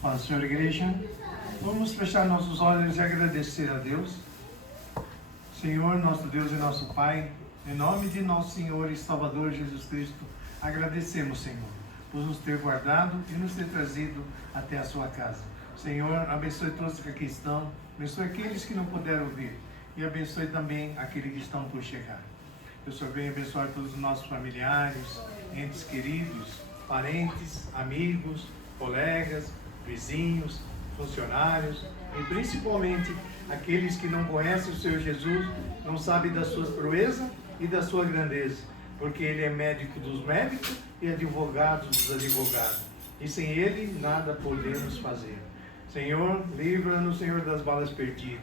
Paz, Senhor Igreja. Vamos fechar nossos olhos e agradecer a Deus. Senhor, nosso Deus e nosso Pai, em nome de nosso Senhor e Salvador Jesus Cristo, agradecemos, Senhor, por nos ter guardado e nos ter trazido até a sua casa. Senhor, abençoe todos que aqui estão, abençoe aqueles que não puderam vir e abençoe também aqueles que estão por chegar. Eu só venho abençoar todos os nossos familiares, entes queridos, parentes, amigos, colegas, vizinhos, funcionários e principalmente aqueles que não conhecem o Senhor Jesus, não sabem da sua proeza e da sua grandeza, porque Ele é médico dos médicos e advogado dos advogados. E sem Ele nada podemos fazer. Senhor, livra-nos, Senhor, das balas perdidas,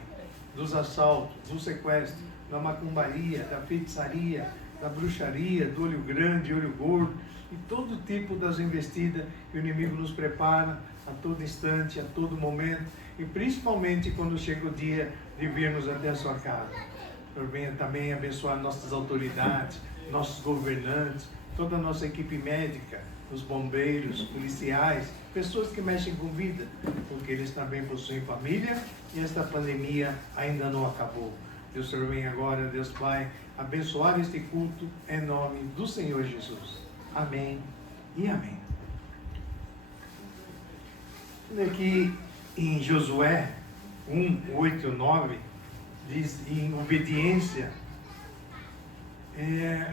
dos assaltos, do sequestro, da macumbaria, da feitiçaria, da bruxaria, do olho grande, olho gordo e todo tipo das investidas que o inimigo nos prepara a todo instante, a todo momento e principalmente quando chega o dia de virmos até a sua casa. Senhor, venha também abençoar nossas autoridades, nossos governantes, toda a nossa equipe médica, os bombeiros, policiais, pessoas que mexem com vida, porque eles também possuem família e esta pandemia ainda não acabou. Deus, Senhor, vem agora, Deus Pai, abençoar este culto em nome do Senhor Jesus. Amém e amém. Aqui em Josué 1, 8, 9, diz em obediência,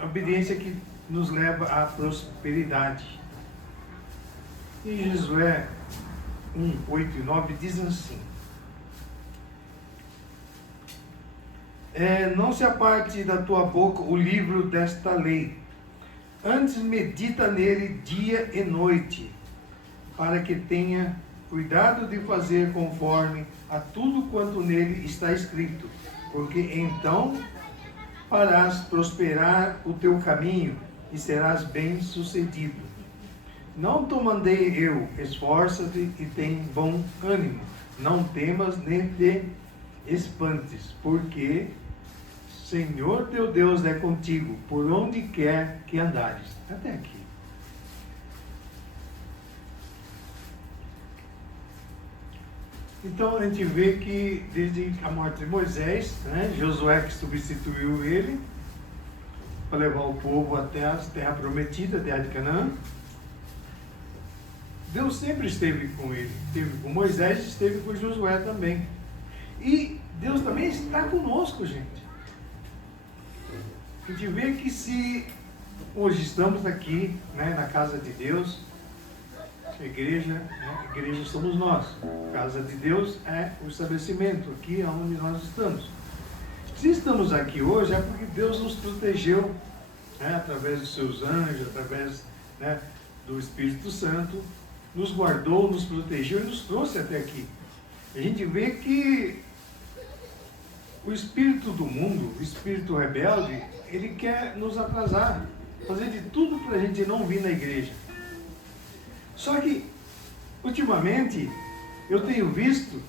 obediência que nos leva à prosperidade. Em Josué 1, 8 e 9 diz assim: não se aparte da tua boca o livro desta lei, antes medita nele dia e noite, para que tenha cuidado de fazer conforme a tudo quanto nele está escrito, porque então farás prosperar o teu caminho e serás bem-sucedido. Não te mandei eu, esforça-te e tem bom ânimo, não temas nem te espantes, porque Senhor teu Deus é contigo, por onde quer que andares. Até aqui. Então a gente vê que desde a morte de Moisés, Josué que substituiu ele para levar o povo até a terra prometida, a terra de Canaã, Deus sempre esteve com ele, esteve com Moisés, esteve com Josué também. E Deus também está conosco, gente. A gente vê que se hoje estamos aqui, na casa de Deus, igreja somos nós. Casa de Deus é o estabelecimento, aqui onde nós estamos. Se estamos aqui hoje é porque Deus nos protegeu, através dos seus anjos, através do Espírito Santo, nos guardou, nos protegeu e nos trouxe até aqui. A gente vê que o espírito do mundo, o espírito rebelde, ele quer nos atrasar, fazer de tudo para a gente não vir na igreja. Só que, ultimamente, eu tenho visto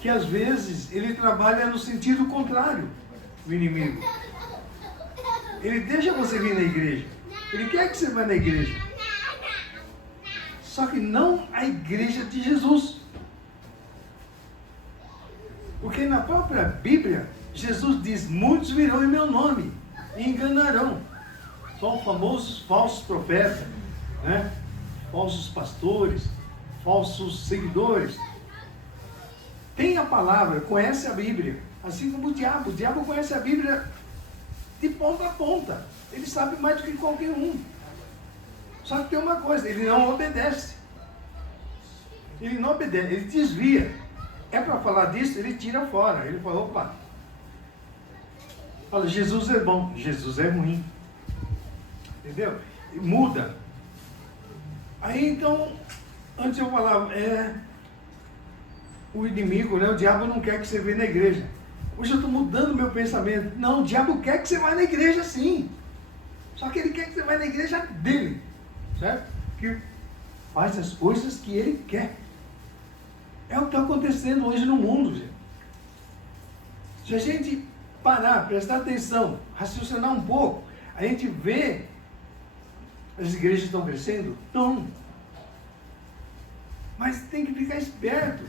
que às vezes ele trabalha no sentido contrário, o inimigo. Ele deixa você vir na igreja, ele quer que você vá na igreja. Só que não a igreja de Jesus. Porque na própria Bíblia, Jesus diz: muitos virão em meu nome e enganarão. São famosos falsos profetas, falsos pastores, falsos seguidores. Tem a palavra, conhece a Bíblia, assim como o diabo conhece a Bíblia de ponta a ponta, ele sabe mais do que qualquer um. Só que tem uma coisa, ele não obedece, ele desvia. É para falar disso, ele tira fora, ele fala: opa, fala, Jesus é bom, Jesus é ruim, entendeu? E muda. Aí então, antes eu falava, o inimigo, o diabo não quer que você venha na igreja. Hoje eu estou mudando meu pensamento. Não, o diabo quer que você vá na igreja sim. Só que ele quer que você vá na igreja dele. Certo? Que faz as coisas que ele quer. É o que está acontecendo hoje no mundo, gente. Se a gente parar, prestar atenção, raciocinar um pouco, a gente vê as igrejas estão crescendo? Não. Mas tem que ficar esperto.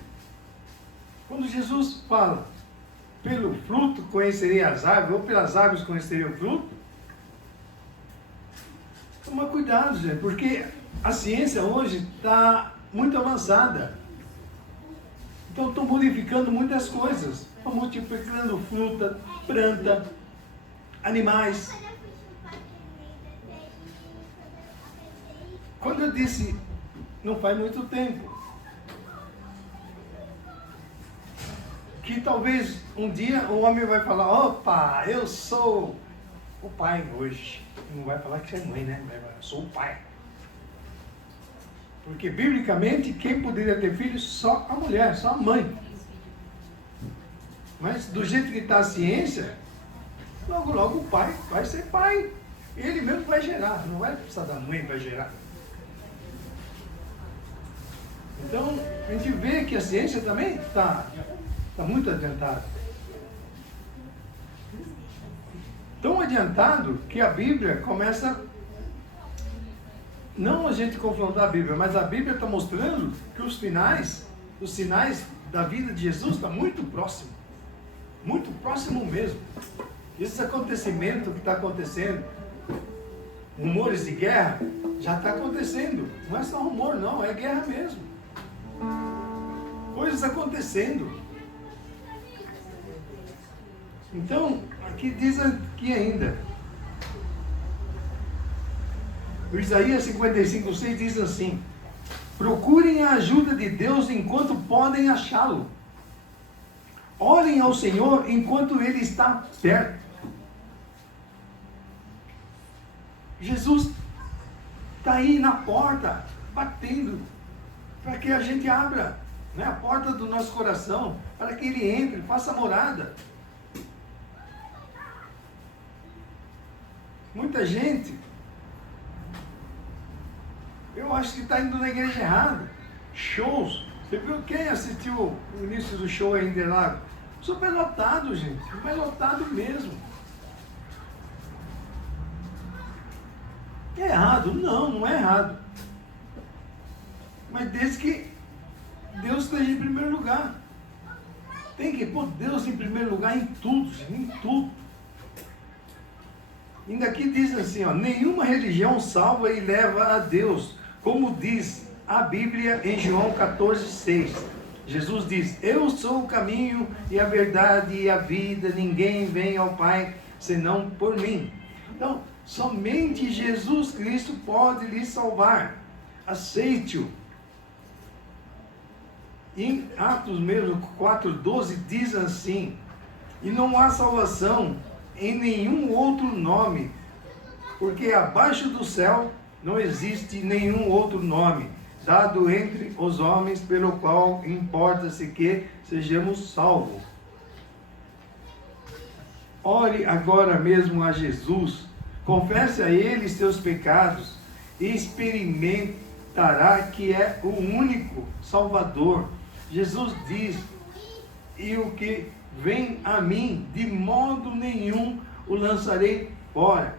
Quando Jesus fala, pelo fruto conhecerei as árvores, ou pelas árvores conhecerei o fruto, toma cuidado, gente, porque a ciência hoje está muito avançada. Então estão modificando muitas coisas. Estão multiplicando fruta, planta, animais. Quando eu disse, não faz muito tempo, que talvez um dia o homem vai falar, opa, eu sou o pai hoje. Não vai falar que você é mãe, né? Vai falar, eu sou o pai. Porque, biblicamente, quem poderia ter filhos? Só a mulher, só a mãe. Mas, do jeito que está a ciência, logo, logo o pai vai ser pai. Ele mesmo vai gerar, não vai precisar da mãe para gerar. Então, a gente vê que a ciência também está muito adiantada. Tão adiantado que a Bíblia começa, não a gente confrontar a Bíblia, mas a Bíblia está mostrando que os sinais da vida de Jesus estão muito próximo mesmo. Esse acontecimento que está acontecendo, rumores de guerra, já está acontecendo. Não é só rumor, não, é guerra mesmo. Coisas acontecendo. Então, aqui diz aqui ainda, o Isaías 55:6 diz assim, procurem a ajuda de Deus enquanto podem achá-lo. Orem ao Senhor enquanto Ele está perto. Jesus está aí na porta, batendo, para que a gente abra, né, a porta do nosso coração, para que Ele entre, faça morada. Muita gente, eu acho que está indo na igreja errada. Shows. Você viu quem assistiu o início do show aí em Interlagos? Super lotado, gente. Super lotado mesmo. É errado? Não, não é errado. Mas desde que Deus esteja em primeiro lugar. Tem que pôr Deus em primeiro lugar em tudo, gente, em tudo. Ainda aqui diz assim, nenhuma religião salva e leva a Deus, como diz a Bíblia em João 14:6. Jesus diz, eu sou o caminho e a verdade e a vida, ninguém vem ao Pai senão por mim. Então, somente Jesus Cristo pode lhe salvar. Aceite-o. Em Atos mesmo 4:12 diz assim, e não há salvação em nenhum outro nome, porque abaixo do céu não existe nenhum outro nome dado entre os homens pelo qual importa-se que sejamos salvos. Ore agora mesmo a Jesus, confesse a Ele seus pecados e experimentará que é o único Salvador. Jesus diz, e o que vem a mim, de modo nenhum o lançarei fora.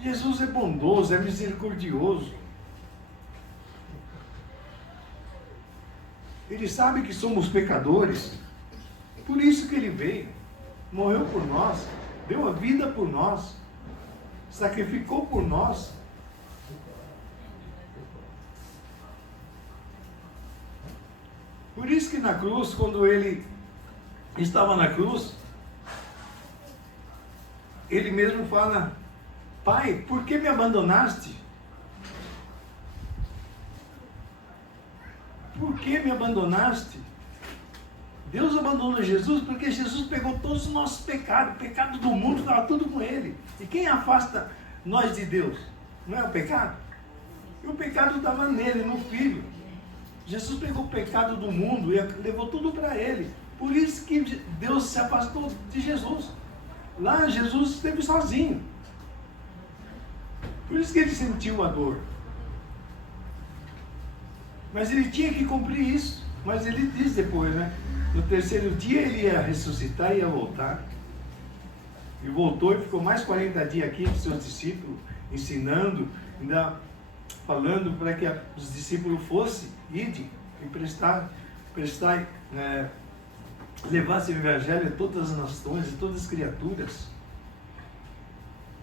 Jesus é bondoso, é misericordioso. Ele sabe que somos pecadores, por isso que Ele veio, morreu por nós, deu a vida por nós, sacrificou por nós. Por isso que na cruz, quando Ele estava na cruz, Ele mesmo fala, Pai, por que me abandonaste? Por que me abandonaste? Deus abandonou Jesus porque Jesus pegou todos os nossos pecados. O pecado do mundo estava tudo com Ele. E quem afasta nós de Deus? Não é o pecado? E o pecado estava nele, no Filho. Jesus pegou o pecado do mundo e levou tudo para Ele. Por isso que Deus se afastou de Jesus. Lá Jesus esteve sozinho. Por isso que Ele sentiu a dor. Mas Ele tinha que cumprir isso. Mas Ele diz depois, né? No terceiro dia Ele ia ressuscitar e ia voltar. E voltou e ficou mais 40 dias aqui com seus discípulos, ensinando. Ainda falando para que os discípulos fossem, ide e levasse o evangelho a todas as nações e todas as criaturas.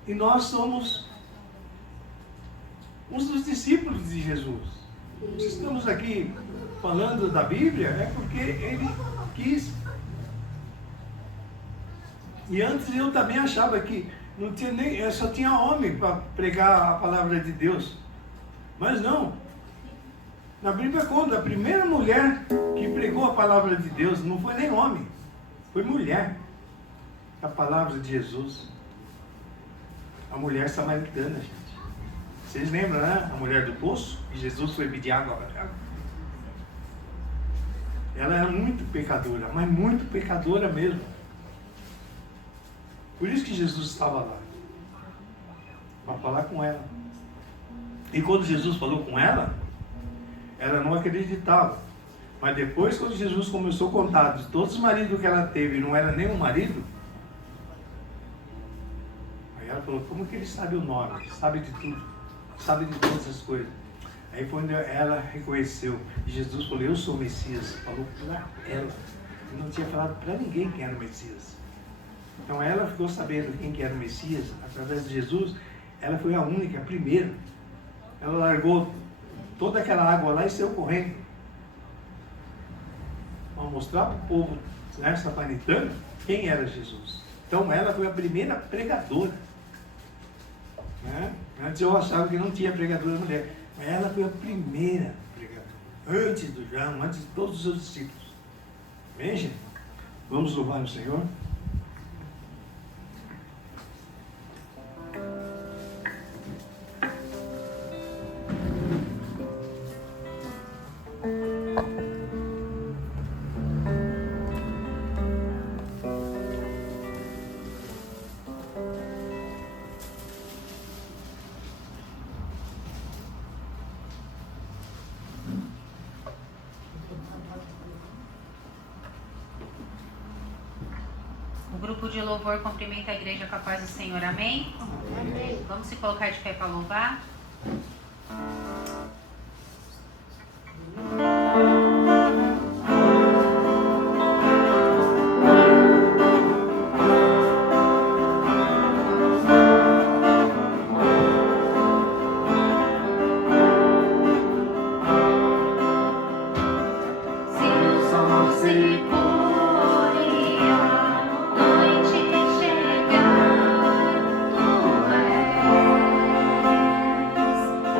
E nós somos uns dos discípulos de Jesus. Se estamos aqui falando da Bíblia, é porque Ele quis. E antes eu também achava que não tinha nem, só tinha homem para pregar a palavra de Deus. Mas não. Na Bíblia conta, a primeira mulher que pregou a palavra de Deus não foi nem homem, foi mulher. A palavra de Jesus. A mulher samaritana, gente. Vocês lembram, né? A mulher do poço, que Jesus foi pedir água para ela. Ela era muito pecadora, mas muito pecadora mesmo. Por isso que Jesus estava lá, para falar com ela. E quando Jesus falou com ela, ela não acreditava. Mas depois, quando Jesus começou a contar de todos os maridos que ela teve, e não era nenhum marido, aí ela falou, como que ele sabe o nome? Sabe de tudo, sabe de todas as coisas. Aí foi quando ela reconheceu, e Jesus falou, eu sou o Messias. Falou para ela. Ele não tinha falado para ninguém quem era o Messias. Então ela ficou sabendo quem que era o Messias, através de Jesus. Ela foi a única, a primeira. Ela largou toda aquela água lá e saiu correndo. Para mostrar para o povo, né, samaritano, quem era Jesus. Então ela foi a primeira pregadora. Né? Antes eu achava que não tinha pregadora mulher. Mas ela foi a primeira pregadora. Antes do João, antes de todos os seus discípulos. Amém, gente? Vamos louvar o Senhor. O grupo de louvor cumprimenta a igreja com a paz do Senhor, amém? Amém. Vamos se colocar de pé para louvar?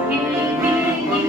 Quem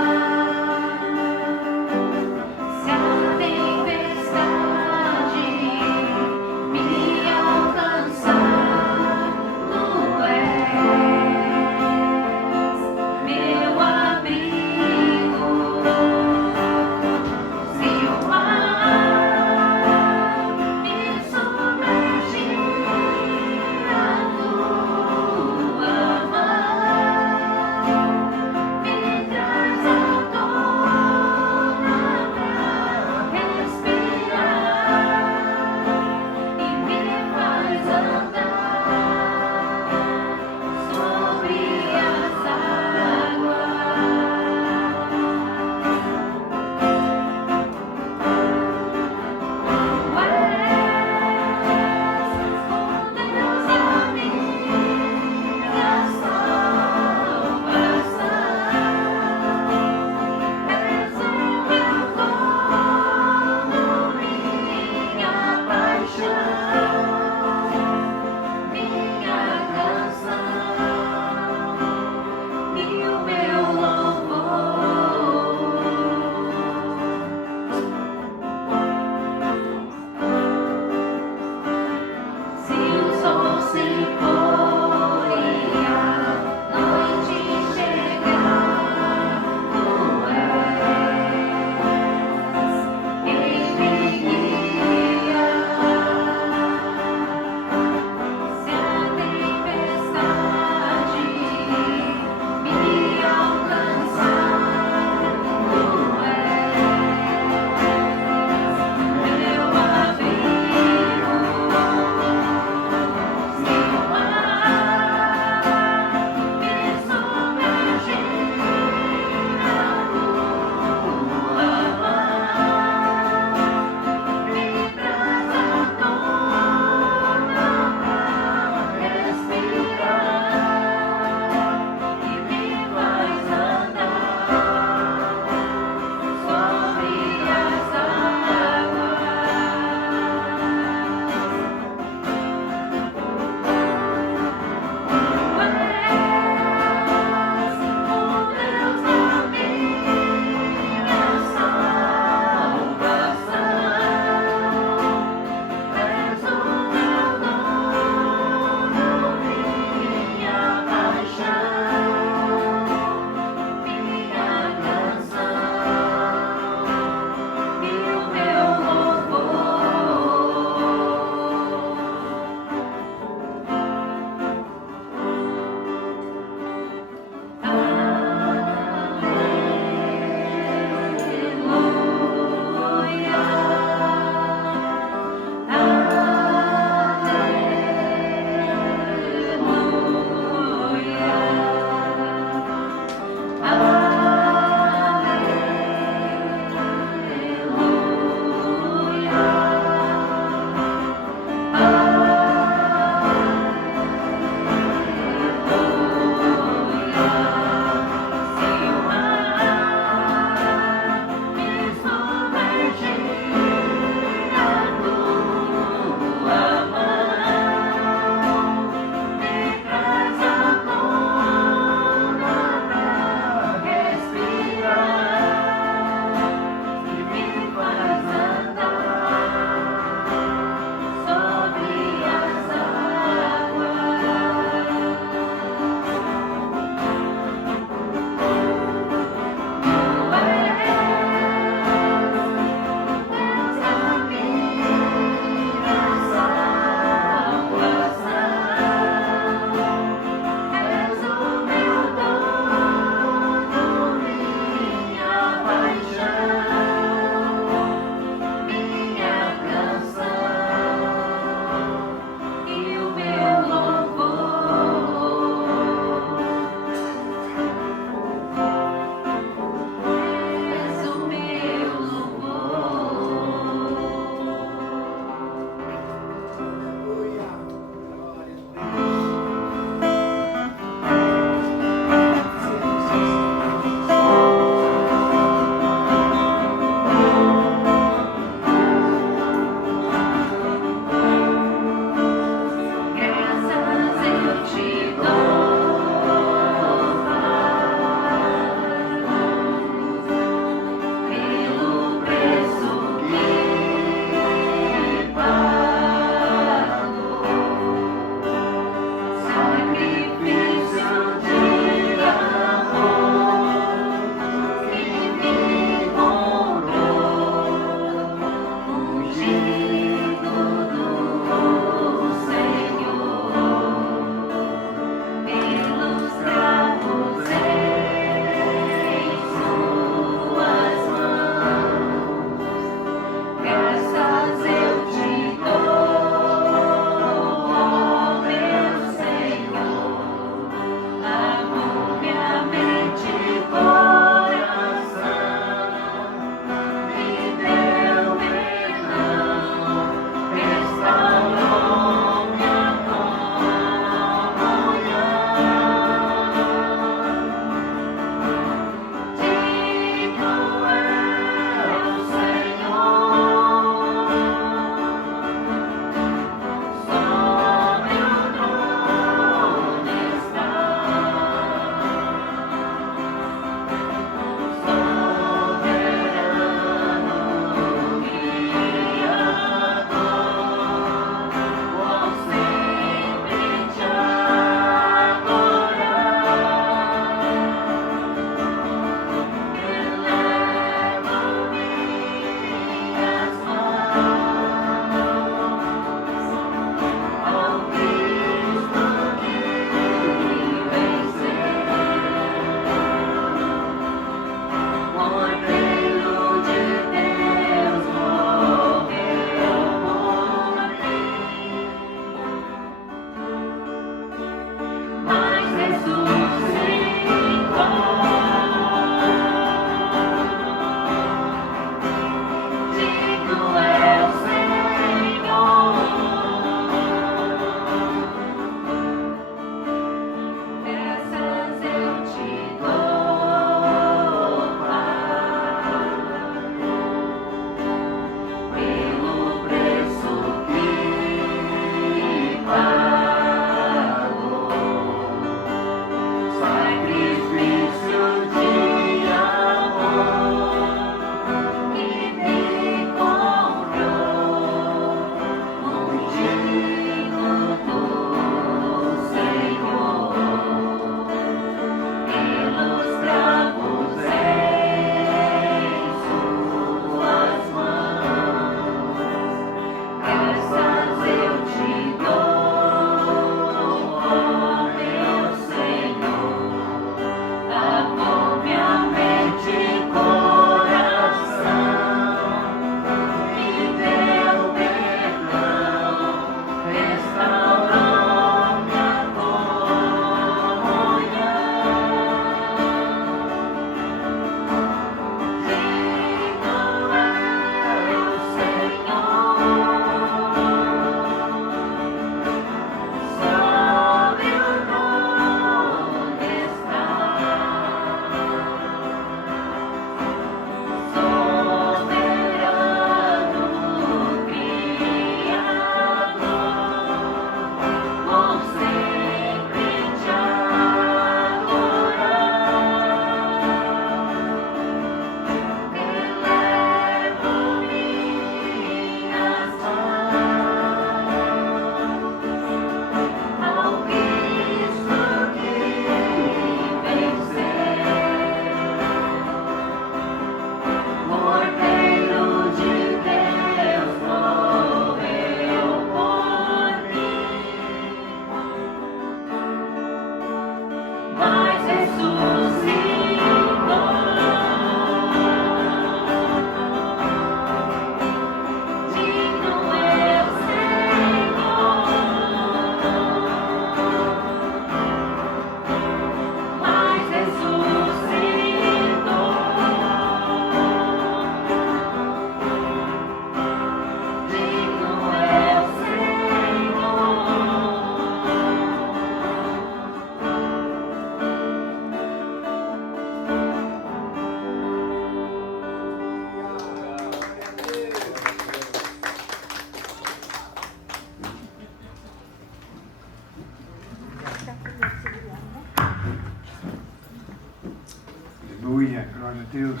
Aleluia, glória a Deus.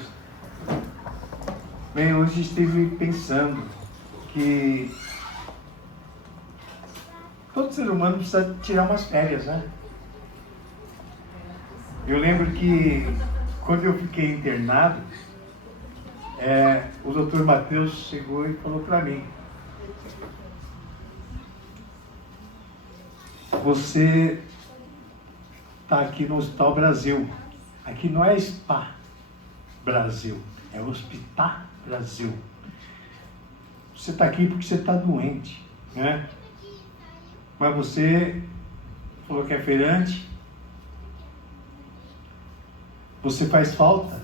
Bem, hoje estive pensando que todo ser humano precisa tirar umas férias, né? Eu lembro que quando eu fiquei internado, o Dr. Mateus chegou e falou para mim: você está aqui no Hospital Brasil. Aqui não é Spa Brasil, é Hospital Brasil. Você está aqui porque você está doente, né? Mas você falou que é feirante. Você faz falta?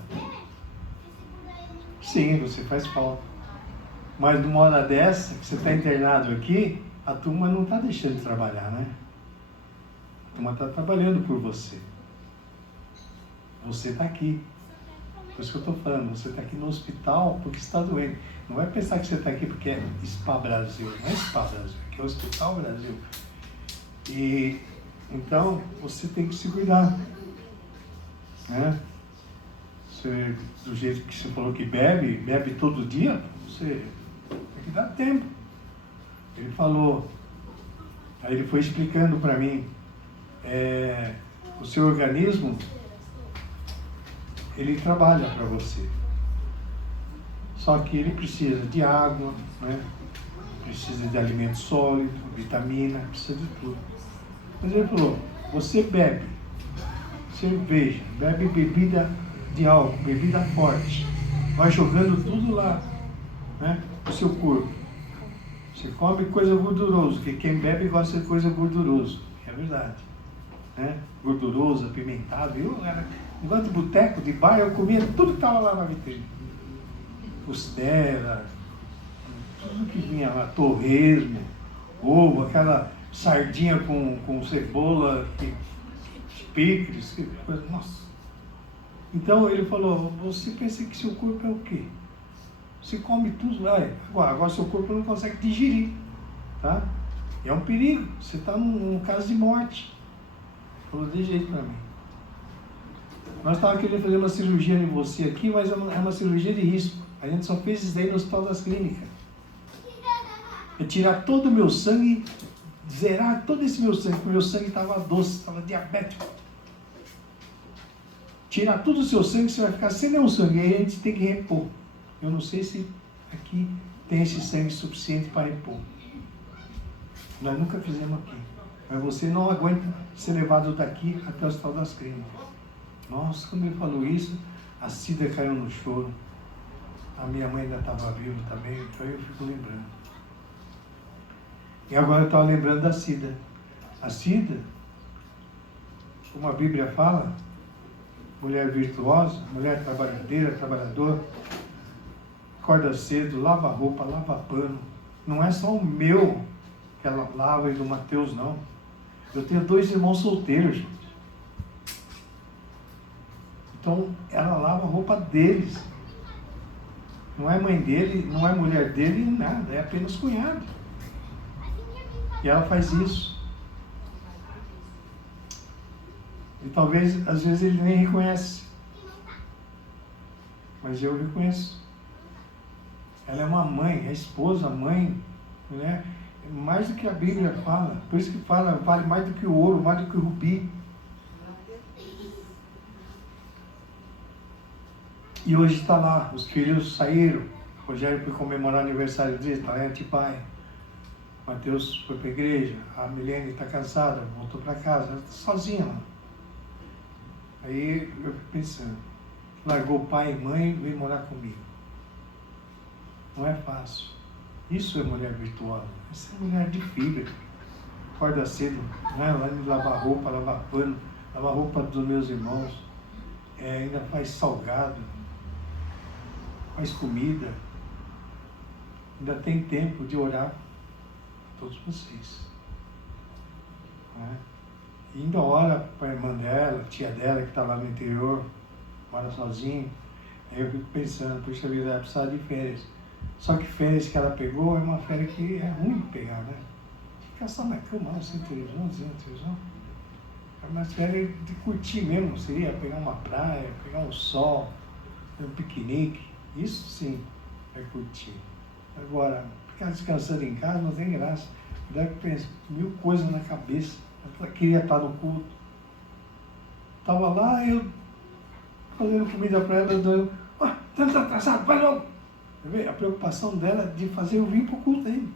Sim, você faz falta. Mas numa hora dessa, que você está internado aqui, a turma não está deixando de trabalhar, né? A turma está trabalhando por você. Você está aqui. Por isso que eu estou falando, você está aqui no hospital porque está doente. Não vai pensar que você está aqui porque é Spa Brasil. Não é Spa Brasil, aqui é Hospital Brasil. E então você tem que se cuidar, né? Você, do jeito que você falou que bebe todo dia, você tem que dar tempo. Ele falou, aí ele foi explicando para mim, o seu organismo, ele trabalha para você. Só que ele precisa de água, né? Precisa de alimento sólido, vitamina, precisa de tudo. Mas ele falou, você bebe cerveja, bebe bebida de álcool, bebida forte, vai jogando tudo lá, né, no seu corpo. Você come coisa gordurosa, porque quem bebe gosta de coisa gordurosa, é verdade, né? Gorduroso, apimentado. Eu era negócio de boteco, de bar, eu comia tudo que estava lá na vitrine. Costela, tudo que vinha lá, torresmo, ovo, aquela sardinha com cebola, picles, que coisa, nossa. Então ele falou, você pensa que seu corpo é o quê? Você come tudo lá, agora seu corpo não consegue digerir, tá? É um perigo, você está num caso de morte. Ele falou de jeito para mim. Nós estávamos querendo fazer uma cirurgia em você aqui, mas é uma cirurgia de risco. A gente só fez isso daí no Hospital das Clínicas. É tirar todo o meu sangue, zerar todo esse meu sangue, porque o meu sangue estava doce, estava diabético. tirar todo o seu sangue, você vai ficar sem nenhum sangue. Aí a gente tem que repor. Eu não sei se aqui tem esse sangue suficiente para repor. Nós nunca fizemos aqui. Mas você não aguenta ser levado daqui até o Hospital das Clínicas. Nossa, quando ele falou isso, a Cida caiu no choro. A minha mãe ainda estava viva também, então eu fico lembrando. E agora eu estava lembrando da Cida. A Cida, como a Bíblia fala, mulher virtuosa, mulher trabalhadeira, trabalhadora, acorda cedo, lava roupa, lava pano. Não é só o meu que ela lava e do Mateus, não. Eu tenho 2 irmãos solteiros, gente. Então, ela lava a roupa deles. Não é mãe dele, não é mulher dele, nada. É apenas cunhado. E ela faz isso. E talvez, às vezes, ele nem reconhece. Mas eu reconheço. Ela é uma mãe, é esposa, mãe, né? Mais do que a Bíblia fala. Por isso que fala, vale mais do que o ouro, mais do que o rubi. E hoje está lá, os filhos saíram. O Rogério foi comemorar o aniversário dele, está lá em Atibaia. Mateus foi para a igreja, a Milene está casada, voltou para casa, ela está sozinha lá. Aí eu fico pensando, largou pai e mãe e veio morar comigo. Não é fácil. Isso é mulher virtuosa. Essa é mulher de fibra. Acorda cedo, né? Lá de lavar roupa, lavar pano, lavar roupa dos meus irmãos. Ainda faz salgado, faz comida. Ainda tem tempo de orar por todos vocês. Né? E ainda ora para a irmã dela, tia dela que está lá no interior, mora sozinha. Aí eu fico pensando, puxa vida, ela precisa de férias. Só que férias que ela pegou é uma férias que é ruim de pegar, né? Ficar só na cama, sem televisão, É uma férias de curtir mesmo, seria pegar uma praia, pegar um sol, um piquenique. Isso sim é curtir. Agora, ficar descansando em casa não tem graça. Deve pensar 1000 coisas na cabeça. Ela queria estar no culto. Estava lá, eu fazendo comida para ela, dando, tanto atrasado, vai logo. A preocupação dela de fazer eu vir para o culto ainda.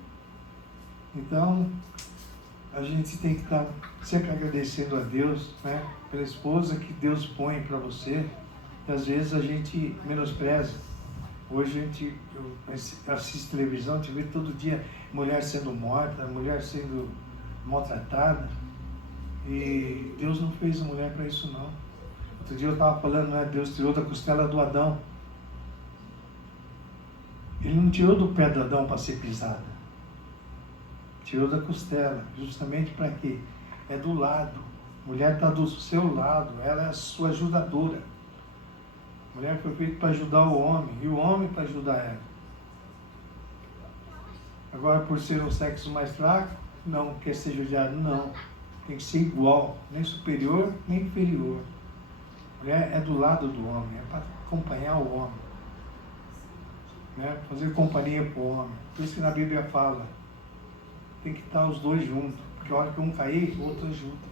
Então, a gente tem que estar sempre agradecendo a Deus, né, pela esposa que Deus põe para você. E às vezes a gente menospreza. Hoje eu assisto televisão, a gente vê todo dia mulher sendo morta, mulher sendo maltratada. E Deus não fez a mulher para isso, não. Outro dia eu estava falando, né, Deus tirou da costela do Adão. Ele não tirou do pé do Adão para ser pisada. Tirou da costela, justamente para quê? É do lado. A mulher está do seu lado, ela é a sua ajudadora. A mulher foi feita para ajudar o homem, e o homem para ajudar ela. Agora, por ser um sexo mais fraco, não quer ser judiado, não. Tem que ser igual, nem superior, nem inferior. A mulher é do lado do homem, é para acompanhar o homem. Né? Fazer companhia para o homem. Por isso que na Bíblia fala, tem que estar os dois juntos, porque a hora que um cair, o outro ajuda.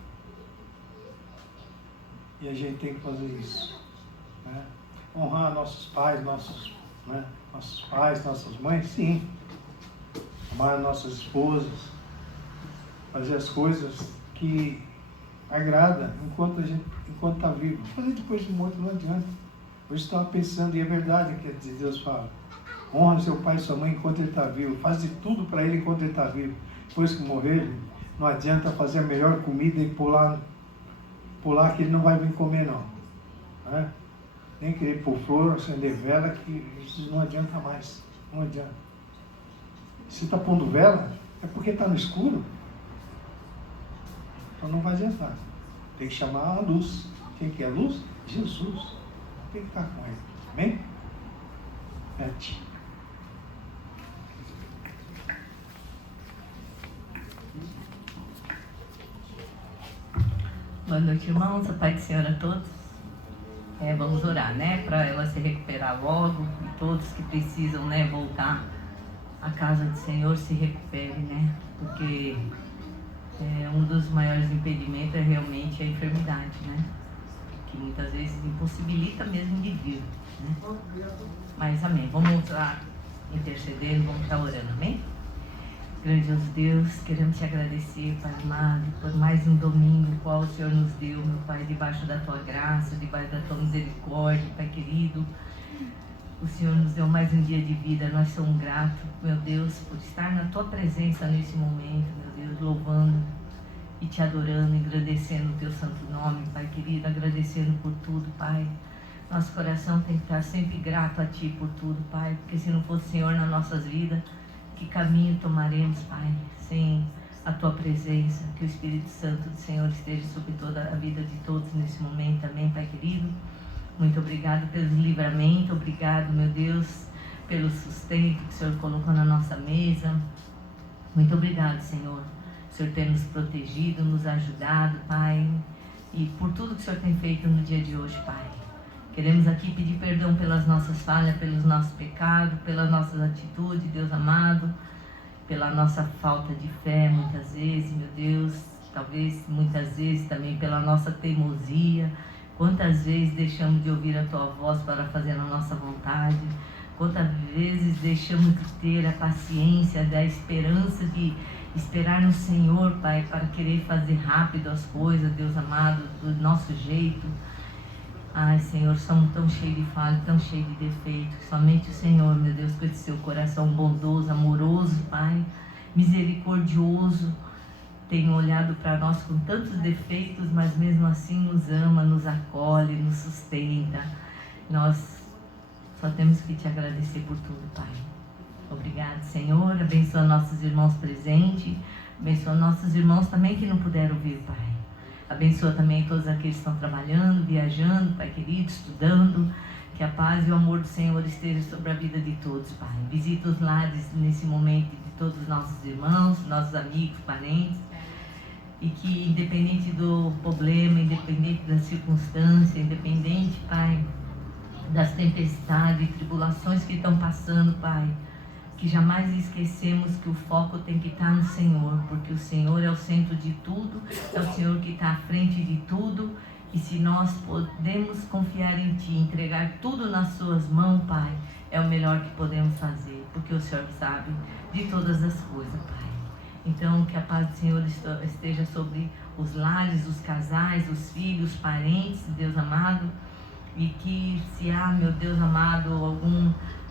E a gente tem que fazer isso. Né? Honrar nossos pais, nossos pais, nossas mães, sim. Amar nossas esposas, fazer as coisas que agrada enquanto está vivo. Fazer depois de morto não adianta. Hoje estava pensando, e é verdade que Deus fala, honra seu pai e sua mãe enquanto ele está vivo, faz de tudo para ele enquanto ele está vivo. Depois que morrer, não adianta fazer a melhor comida e pular que ele não vai vir comer, não. Né? Nem querer pôr flor, acender vela, que isso não adianta mais. Não adianta. Se está pondo vela, é porque está no escuro. Então não vai adiantar. Tem que chamar a luz. Quem que é a luz? Jesus. Tem que estar com ele. Amém? Bete. Boa noite, irmãos. A paz do Senhor a todos. Vamos orar, né? Para ela se recuperar logo e todos que precisam, né, voltar à casa do Senhor se recuperem, né? Porque um dos maiores impedimentos é realmente a enfermidade, né? Que muitas vezes impossibilita mesmo de vir, né? Mas amém, vamos lá intercedendo, vamos estar orando, amém? Grandioso Deus, queremos te agradecer, Pai amado, por mais um domingo, qual o Senhor nos deu, meu Pai, debaixo da tua graça, debaixo da tua misericórdia, Pai querido. O Senhor nos deu mais um dia de vida, nós somos gratos, meu Deus, por estar na tua presença nesse momento, meu Deus, louvando e te adorando, engrandecendo o teu santo nome, Pai querido, agradecendo por tudo, Pai. Nosso coração tem que estar sempre grato a Ti por tudo, Pai, porque se não fosse o Senhor nas nossas vidas, que caminho tomaremos, Pai, sem a Tua presença? Que o Espírito Santo do Senhor esteja sobre toda a vida de todos nesse momento também, Pai querido. Muito obrigado pelo livramento, obrigado, meu Deus, pelo sustento que o Senhor colocou na nossa mesa. Muito obrigado, Senhor. O Senhor tem nos protegido, nos ajudado, Pai, e por tudo que o Senhor tem feito no dia de hoje, Pai. Queremos aqui pedir perdão pelas nossas falhas, pelos nossos pecados, pelas nossas atitudes, Deus amado, pela nossa falta de fé, muitas vezes, meu Deus, talvez muitas vezes também pela nossa teimosia. Quantas vezes deixamos de ouvir a Tua voz para fazer a nossa vontade? Quantas vezes deixamos de ter a paciência, da esperança de esperar no Senhor, Pai, para querer fazer rápido as coisas, Deus amado, do nosso jeito. Ai, Senhor, somos tão cheios de falha, tão cheios de defeitos. Somente o Senhor, meu Deus, com esse seu coração bondoso, amoroso, Pai, misericordioso, tem olhado para nós com tantos defeitos, mas mesmo assim nos ama, nos acolhe, nos sustenta. Nós só temos que te agradecer por tudo, Pai. Obrigado, Senhor. Abençoa nossos irmãos presentes. Abençoa nossos irmãos também que não puderam vir, Pai. Abençoa também todos aqueles que estão trabalhando, viajando, Pai querido, estudando. Que a paz e o amor do Senhor estejam sobre a vida de todos, Pai. Visita os lares nesse momento de todos os nossos irmãos, nossos amigos, parentes. E que independente do problema, independente da circunstância, independente, Pai, das tempestades e tribulações que estão passando, Pai, que jamais esquecemos que o foco tem que estar no Senhor, porque o Senhor é o centro de tudo, é o Senhor que está à frente de tudo, e se nós podemos confiar em Ti, entregar tudo nas Suas mãos, Pai, é o melhor que podemos fazer, porque o Senhor sabe de todas as coisas, Pai. Então, que a paz do Senhor esteja sobre os lares, os casais, os filhos, os parentes, Deus amado, e que se há, meu Deus amado,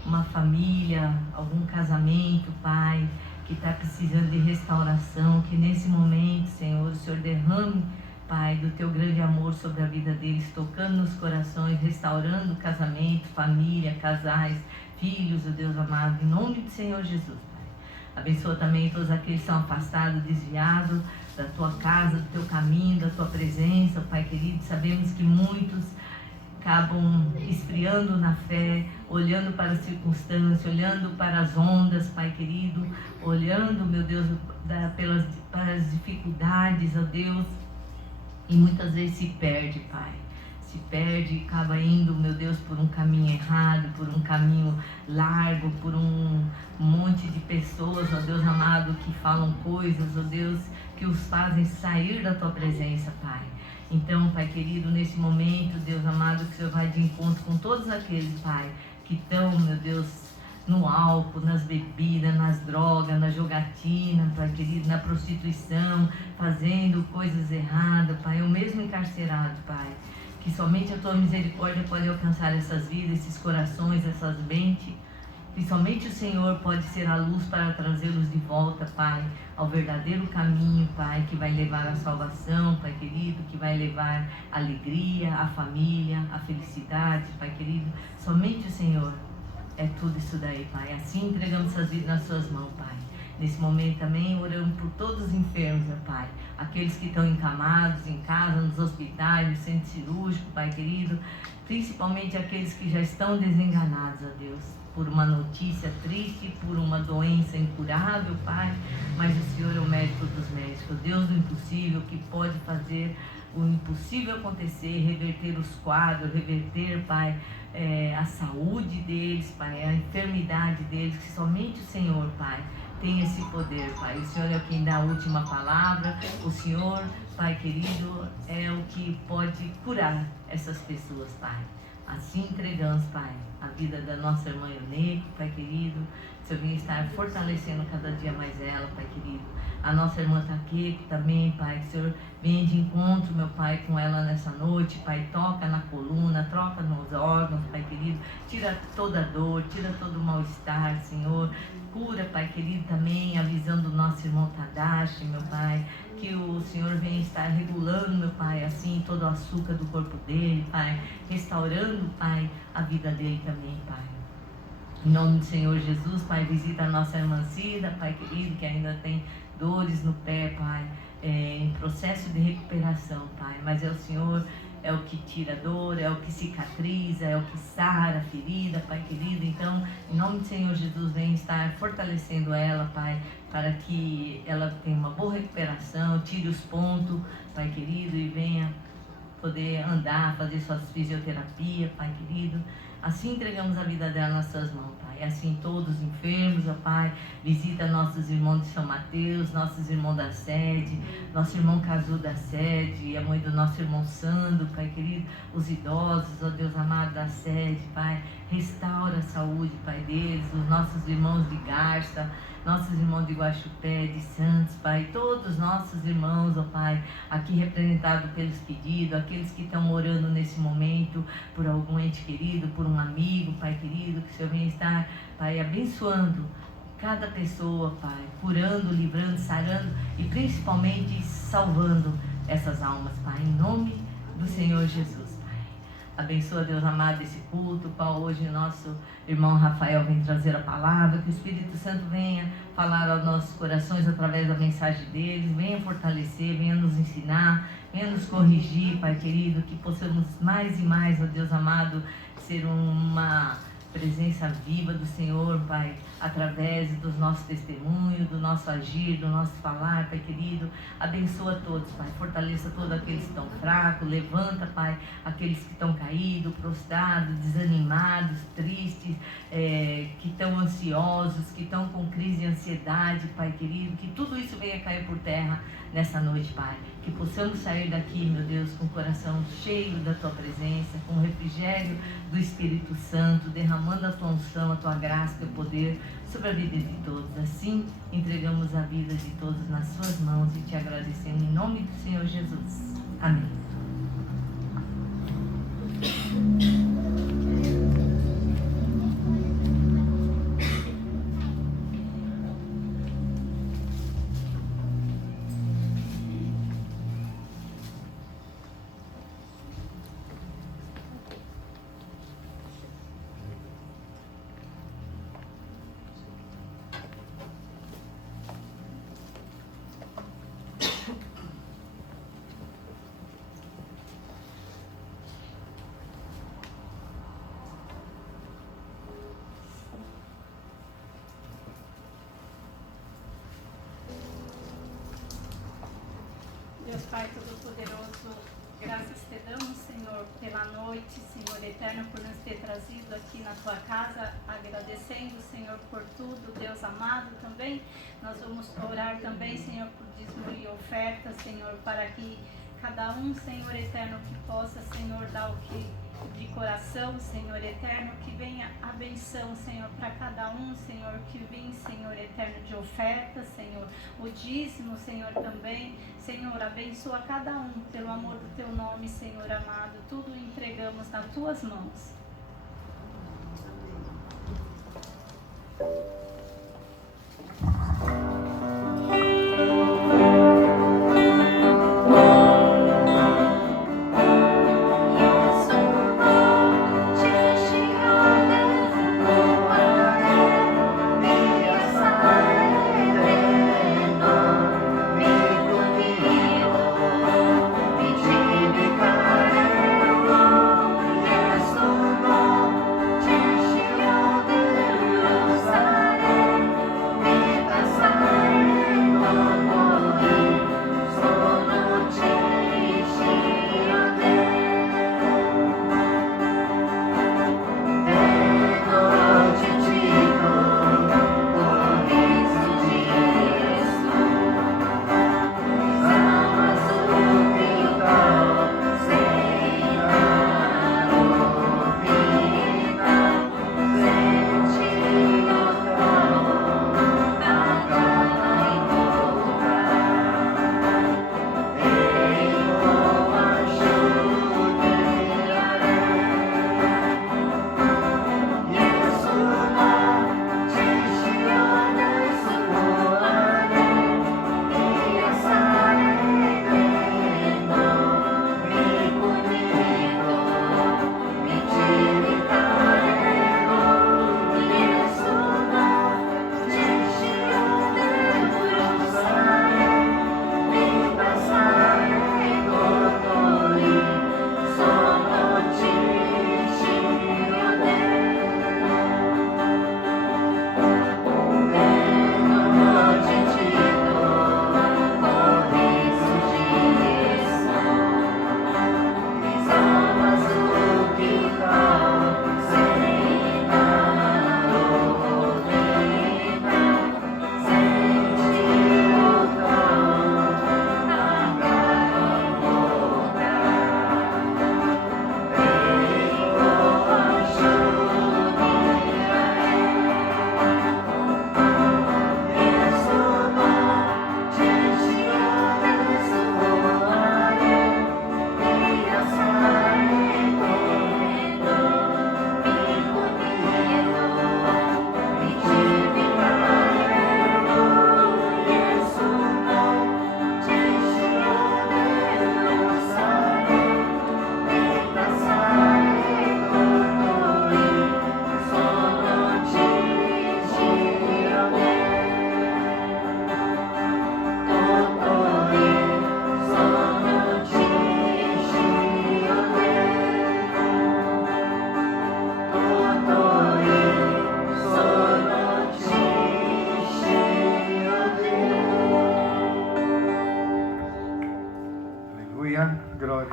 uma família, algum casamento, Pai, que está precisando de restauração, que nesse momento, Senhor, o Senhor derrame, Pai, do Teu grande amor sobre a vida deles, tocando nos corações, restaurando o casamento, família, casais, filhos, oh Deus amado, em nome do Senhor Jesus. Abençoa também todos aqueles que são afastados, desviados da Tua casa, do Teu caminho, da Tua presença, Pai querido. Sabemos que muitos acabam esfriando na fé, olhando para as circunstâncias, olhando para as ondas, Pai querido, olhando, meu Deus, para as dificuldades, ó Deus, e muitas vezes se perde, Pai. Se perde e acaba indo, meu Deus, por um caminho errado, por um caminho largo, por um monte de pessoas, ó Deus amado, que falam coisas, ó Deus, que os fazem sair da Tua presença, Pai. Então, Pai querido, nesse momento, Deus amado, que o Senhor vai de encontro com todos aqueles, Pai, que estão, meu Deus, no álcool, nas bebidas, nas drogas, na jogatina, Pai querido, na prostituição, fazendo coisas erradas, Pai, eu mesmo encarcerado, Pai. Que somente a Tua misericórdia pode alcançar essas vidas, esses corações, essas mentes. E somente o Senhor pode ser a luz para trazê-los de volta, Pai, ao verdadeiro caminho, Pai, que vai levar a salvação, Pai querido, que vai levar a alegria, a família, a felicidade, Pai querido. Somente o Senhor é tudo isso daí, Pai. Assim entregamos essas vidas nas Suas mãos, Pai. Nesse momento também oramos por todos os enfermos, meu Pai. Aqueles que estão encamados em casa, nos hospitais, no centro cirúrgico, Pai querido. Principalmente aqueles que já estão desenganados, ó Deus, por uma notícia triste, por uma doença incurável, Pai. Mas o Senhor é o médico dos médicos, Deus do impossível, que pode fazer o impossível acontecer, reverter os quadros, reverter, Pai, a saúde deles, Pai, a enfermidade deles, que somente o Senhor, Pai, tem esse poder, Pai. O Senhor é quem dá a última palavra, o Senhor Pai querido, é o que pode curar essas pessoas, Pai. Assim entregamos, Pai, a vida da nossa irmã Eunico, Pai querido. O Senhor venha estar fortalecendo cada dia mais ela, Pai querido. A nossa irmã Taqueque também, Pai, que o Senhor venha de encontro, meu Pai, com ela nessa noite, Pai, toca na coluna, troca nos órgãos, Pai querido, tira toda a dor, tira todo o mal-estar, Senhor, cura, Pai querido, também a visão do nosso irmão Tadashi, meu Pai, que o Senhor venha estar regulando, meu Pai, assim, todo o açúcar do corpo dele, Pai, restaurando, Pai, a vida dele também, Pai. Em nome do Senhor Jesus, Pai, visita a nossa irmã Cida, Pai querido, que ainda tem dores no pé, Pai, em processo de recuperação, Pai, mas é o Senhor, é o que tira a dor, é o que cicatriza, é o que sara a ferida, Pai querido. Então, em nome do Senhor Jesus, vem estar fortalecendo ela, Pai, para que ela tenha uma boa recuperação, tire os pontos, Pai querido, e venha poder andar, fazer suas fisioterapia, Pai querido. Assim entregamos a vida dela nas suas mãos, Pai. Assim todos os enfermos, ó Pai, visita nossos irmãos de São Mateus, nossos irmãos da sede, nosso irmão Cazu da sede, a mãe do nosso irmão Sandro, Pai querido, os idosos, ó Deus amado da sede, Pai. Restaura a saúde, Pai deles, os nossos irmãos de Garça, nossos irmãos de Guaxupé, de Santos, Pai, todos os nossos irmãos, ó Pai, aqui representados pelos pedidos, aqueles que estão orando nesse momento por algum ente querido, por um amigo, Pai querido, que o Senhor venha estar, Pai, abençoando cada pessoa, Pai, curando, livrando, sarando e principalmente salvando essas almas, Pai, em nome do Senhor Jesus. Abençoa, Deus amado, esse culto, qual hoje nosso irmão Rafael vem trazer a palavra, que o Espírito Santo venha falar aos nossos corações através da mensagem deles, venha fortalecer, venha nos ensinar, venha nos corrigir, Pai querido, que possamos mais e mais, ó Deus amado, ser uma presença viva do Senhor, Pai, através dos nossos testemunhos, do nosso agir, do nosso falar, Pai querido. Abençoa todos, Pai, fortaleça todos aqueles que estão fracos, levanta, Pai, aqueles que estão caídos, prostrados, desanimados, tristes, que estão ansiosos, que estão com crise de ansiedade, Pai querido, que tudo isso venha cair por terra nessa noite, Pai, que possamos sair daqui, meu Deus, com o coração cheio da Tua presença, com o refrigério do Espírito Santo, derramando a Tua unção, a Tua graça, o Teu poder sobre a vida de todos. Assim, entregamos a vida de todos nas Suas mãos e Te agradecemos em nome do Senhor Jesus. Amém. Deus Pai Todo-Poderoso, graças te damos, Senhor, pela noite, Senhor Eterno, por nos ter trazido aqui na Tua casa, agradecendo, Senhor, por tudo, Deus amado também. Nós vamos orar também, Senhor, por dízimo e oferta, Senhor, para que cada um, Senhor Eterno, que possa, Senhor, dar o que de coração, Senhor Eterno, que venha a benção, Senhor, para cada um, Senhor, que vem, Senhor Eterno, de oferta, Senhor, o dízimo, Senhor, também, Senhor, abençoa cada um, pelo amor do Teu nome, Senhor amado, tudo entregamos nas Tuas mãos. Yes,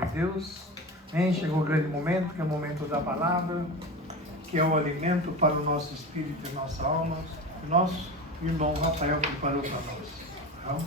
Glória a Deus. Amém. Chegou o grande momento, que é o momento da palavra, que é o alimento para o nosso espírito e nossa alma. O nosso irmão Rafael preparou para nós. Tá?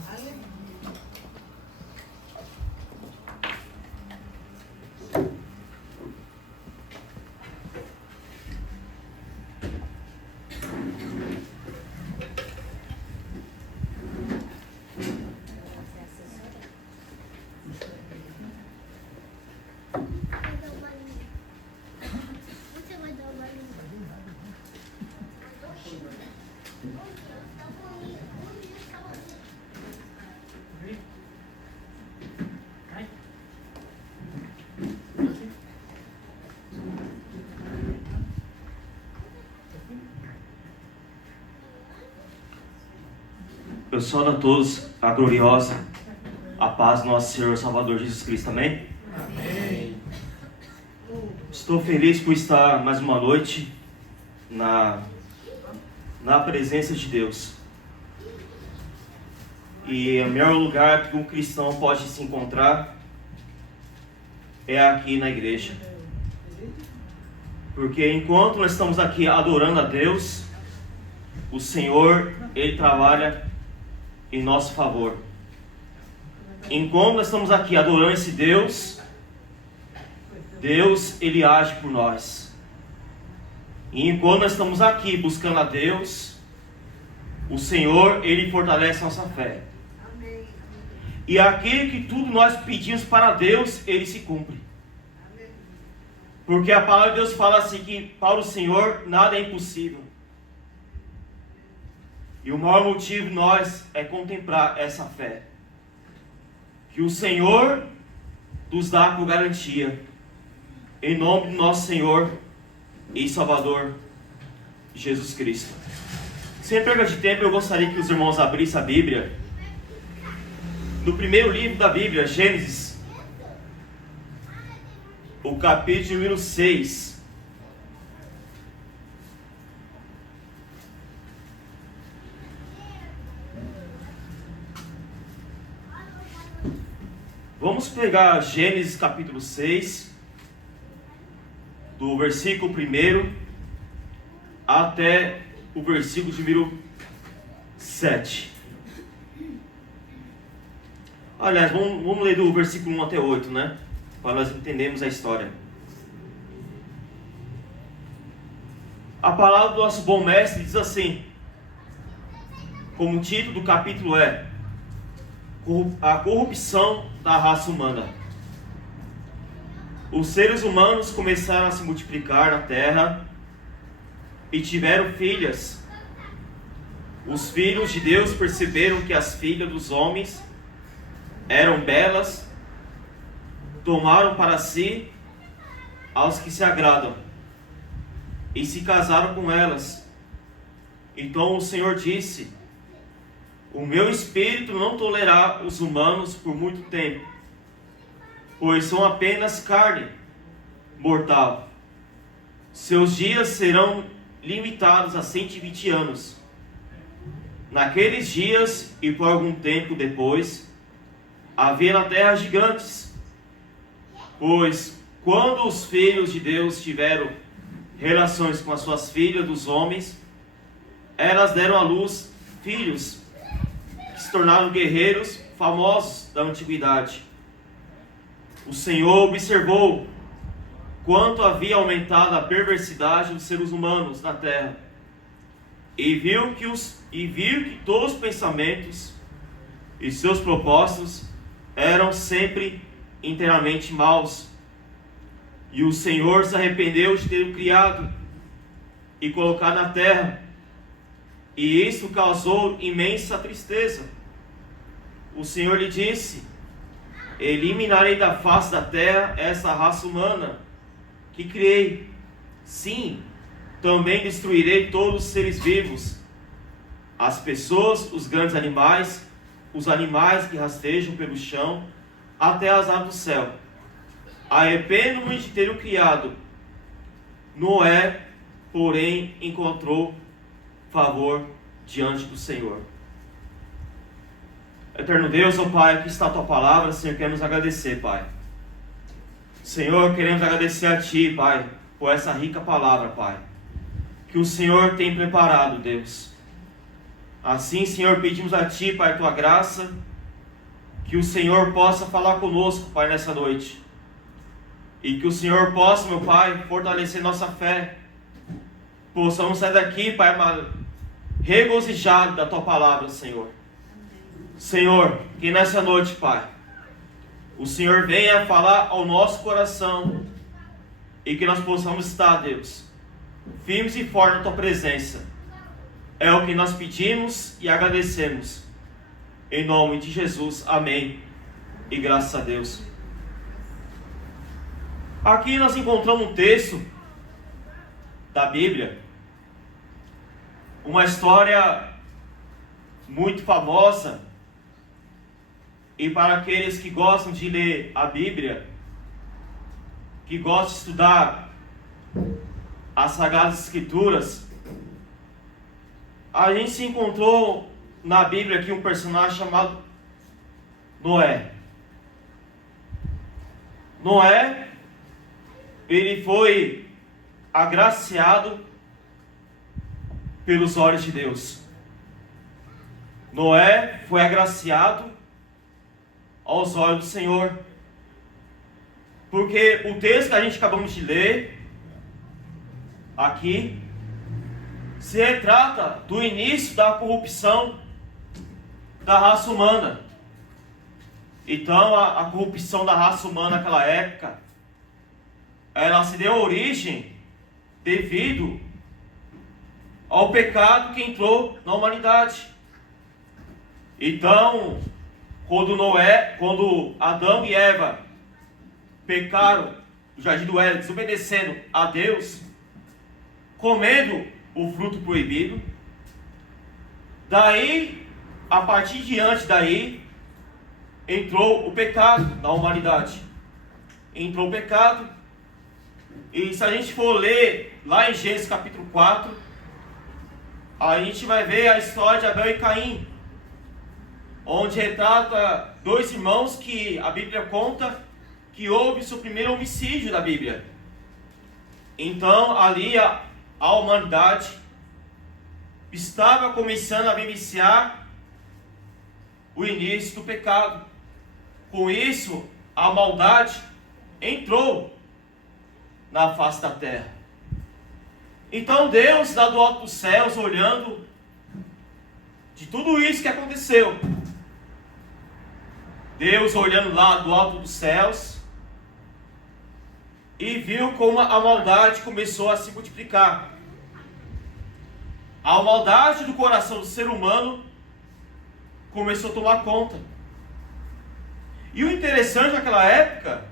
Eu saudo a todos a gloriosa, a paz do nosso Senhor Salvador Jesus Cristo, amém? Amém. Estou feliz por estar mais uma noite na presença de Deus. E o melhor lugar que um cristão pode se encontrar é aqui na igreja. Porque enquanto nós estamos aqui adorando a Deus, o Senhor, Ele trabalha em nosso favor. Enquanto nós estamos aqui adorando esse Deus, Deus, Ele age por nós. E enquanto nós estamos aqui buscando a Deus, o Senhor, Ele fortalece nossa fé. E aquilo que tudo nós pedimos para Deus, Ele se cumpre. Porque a palavra de Deus fala assim, que para o Senhor nada é impossível. E o maior motivo de nós é contemplar essa fé que o Senhor nos dá por garantia, em nome do nosso Senhor e Salvador Jesus Cristo. Sem perda de tempo, eu gostaria que os irmãos abrissem a Bíblia no primeiro livro da Bíblia, Gênesis, o capítulo número 6. Vamos pegar Gênesis capítulo 6, do versículo 1 até o versículo de número 7. Aliás, vamos ler do versículo 1 até 8, né? Para nós entendermos a história. A palavra do nosso bom mestre diz assim, como o título do capítulo é a corrupção da raça humana. Os seres humanos começaram a se multiplicar na terra e tiveram filhas. Os filhos de Deus perceberam que as filhas dos homens eram belas, tomaram para si aos que se agradam e se casaram com elas. Então o Senhor disse: o meu espírito não tolerará os humanos por muito tempo, pois são apenas carne mortal. Seus dias serão limitados a 120 anos. Naqueles dias e por algum tempo depois, havia na terra gigantes, pois quando os filhos de Deus tiveram relações com as suas filhas dos homens, elas deram à luz filhos que se tornaram guerreiros famosos da antiguidade. O Senhor observou quanto havia aumentado a perversidade dos seres humanos na terra, e viu que todos os pensamentos e seus propósitos eram sempre inteiramente maus. E o Senhor se arrependeu de ter o criado e colocado na terra, e isso causou imensa tristeza. O Senhor lhe disse: eliminarei da face da terra essa raça humana que criei. Sim, também destruirei todos os seres vivos, as pessoas, os grandes animais, os animais que rastejam pelo chão, até as aves do céu. Arrependo-me de ter o criado. Noé, porém, encontrou favor diante do Senhor. Eterno Deus, ó Pai, aqui está a Tua palavra. Senhor, queremos agradecer, Pai, Senhor, queremos agradecer a Ti, Pai, por essa rica palavra, Pai, que o Senhor tem preparado, Deus. Assim, Senhor, pedimos a Ti, Pai, Tua graça, que o Senhor possa falar conosco, Pai, nessa noite. E que o Senhor possa, meu Pai, fortalecer nossa fé. Possamos sair daqui, Pai, regozijados da Tua palavra, Senhor. Senhor, que nessa noite, Pai, o Senhor venha falar ao nosso coração e que nós possamos estar, Deus, firmes e fortes na Tua presença. É o que nós pedimos e agradecemos. Em nome de Jesus, amém. E graças a Deus. Aqui nós encontramos um texto da Bíblia, uma história muito famosa, e para aqueles que gostam de ler a Bíblia, que gostam de estudar as Sagradas Escrituras, a gente se encontrou na Bíblia aqui um personagem chamado Noé. Noé, ele foi agraciado pelos olhos de Deus. Noé foi agraciado aos olhos do Senhor. Porque o texto que a gente acabamos de ler aqui se retrata do início da corrupção da raça humana. Então a corrupção da raça humana naquela época, ela se deu origem devido ao pecado que entrou na humanidade. Então, quando Adão e Eva pecaram no jardim do Éden, desobedecendo a Deus, comendo o fruto proibido, daí, a partir de diante daí, entrou o pecado na humanidade. Entrou o pecado. E se a gente for ler lá em Gênesis capítulo 4, a gente vai ver a história de Abel e Caim, onde retrata dois irmãos que a Bíblia conta que houve o seu primeiro homicídio da Bíblia. Então ali a humanidade estava começando a vivenciar o início do pecado. Com isso, a maldade entrou na face da terra. Então Deus, lá do alto dos céus, olhando de tudo isso que aconteceu, Deus olhando lá do alto dos céus, e viu como a maldade começou a se multiplicar. A maldade do coração do ser humano começou a tomar conta. E o interessante naquela época,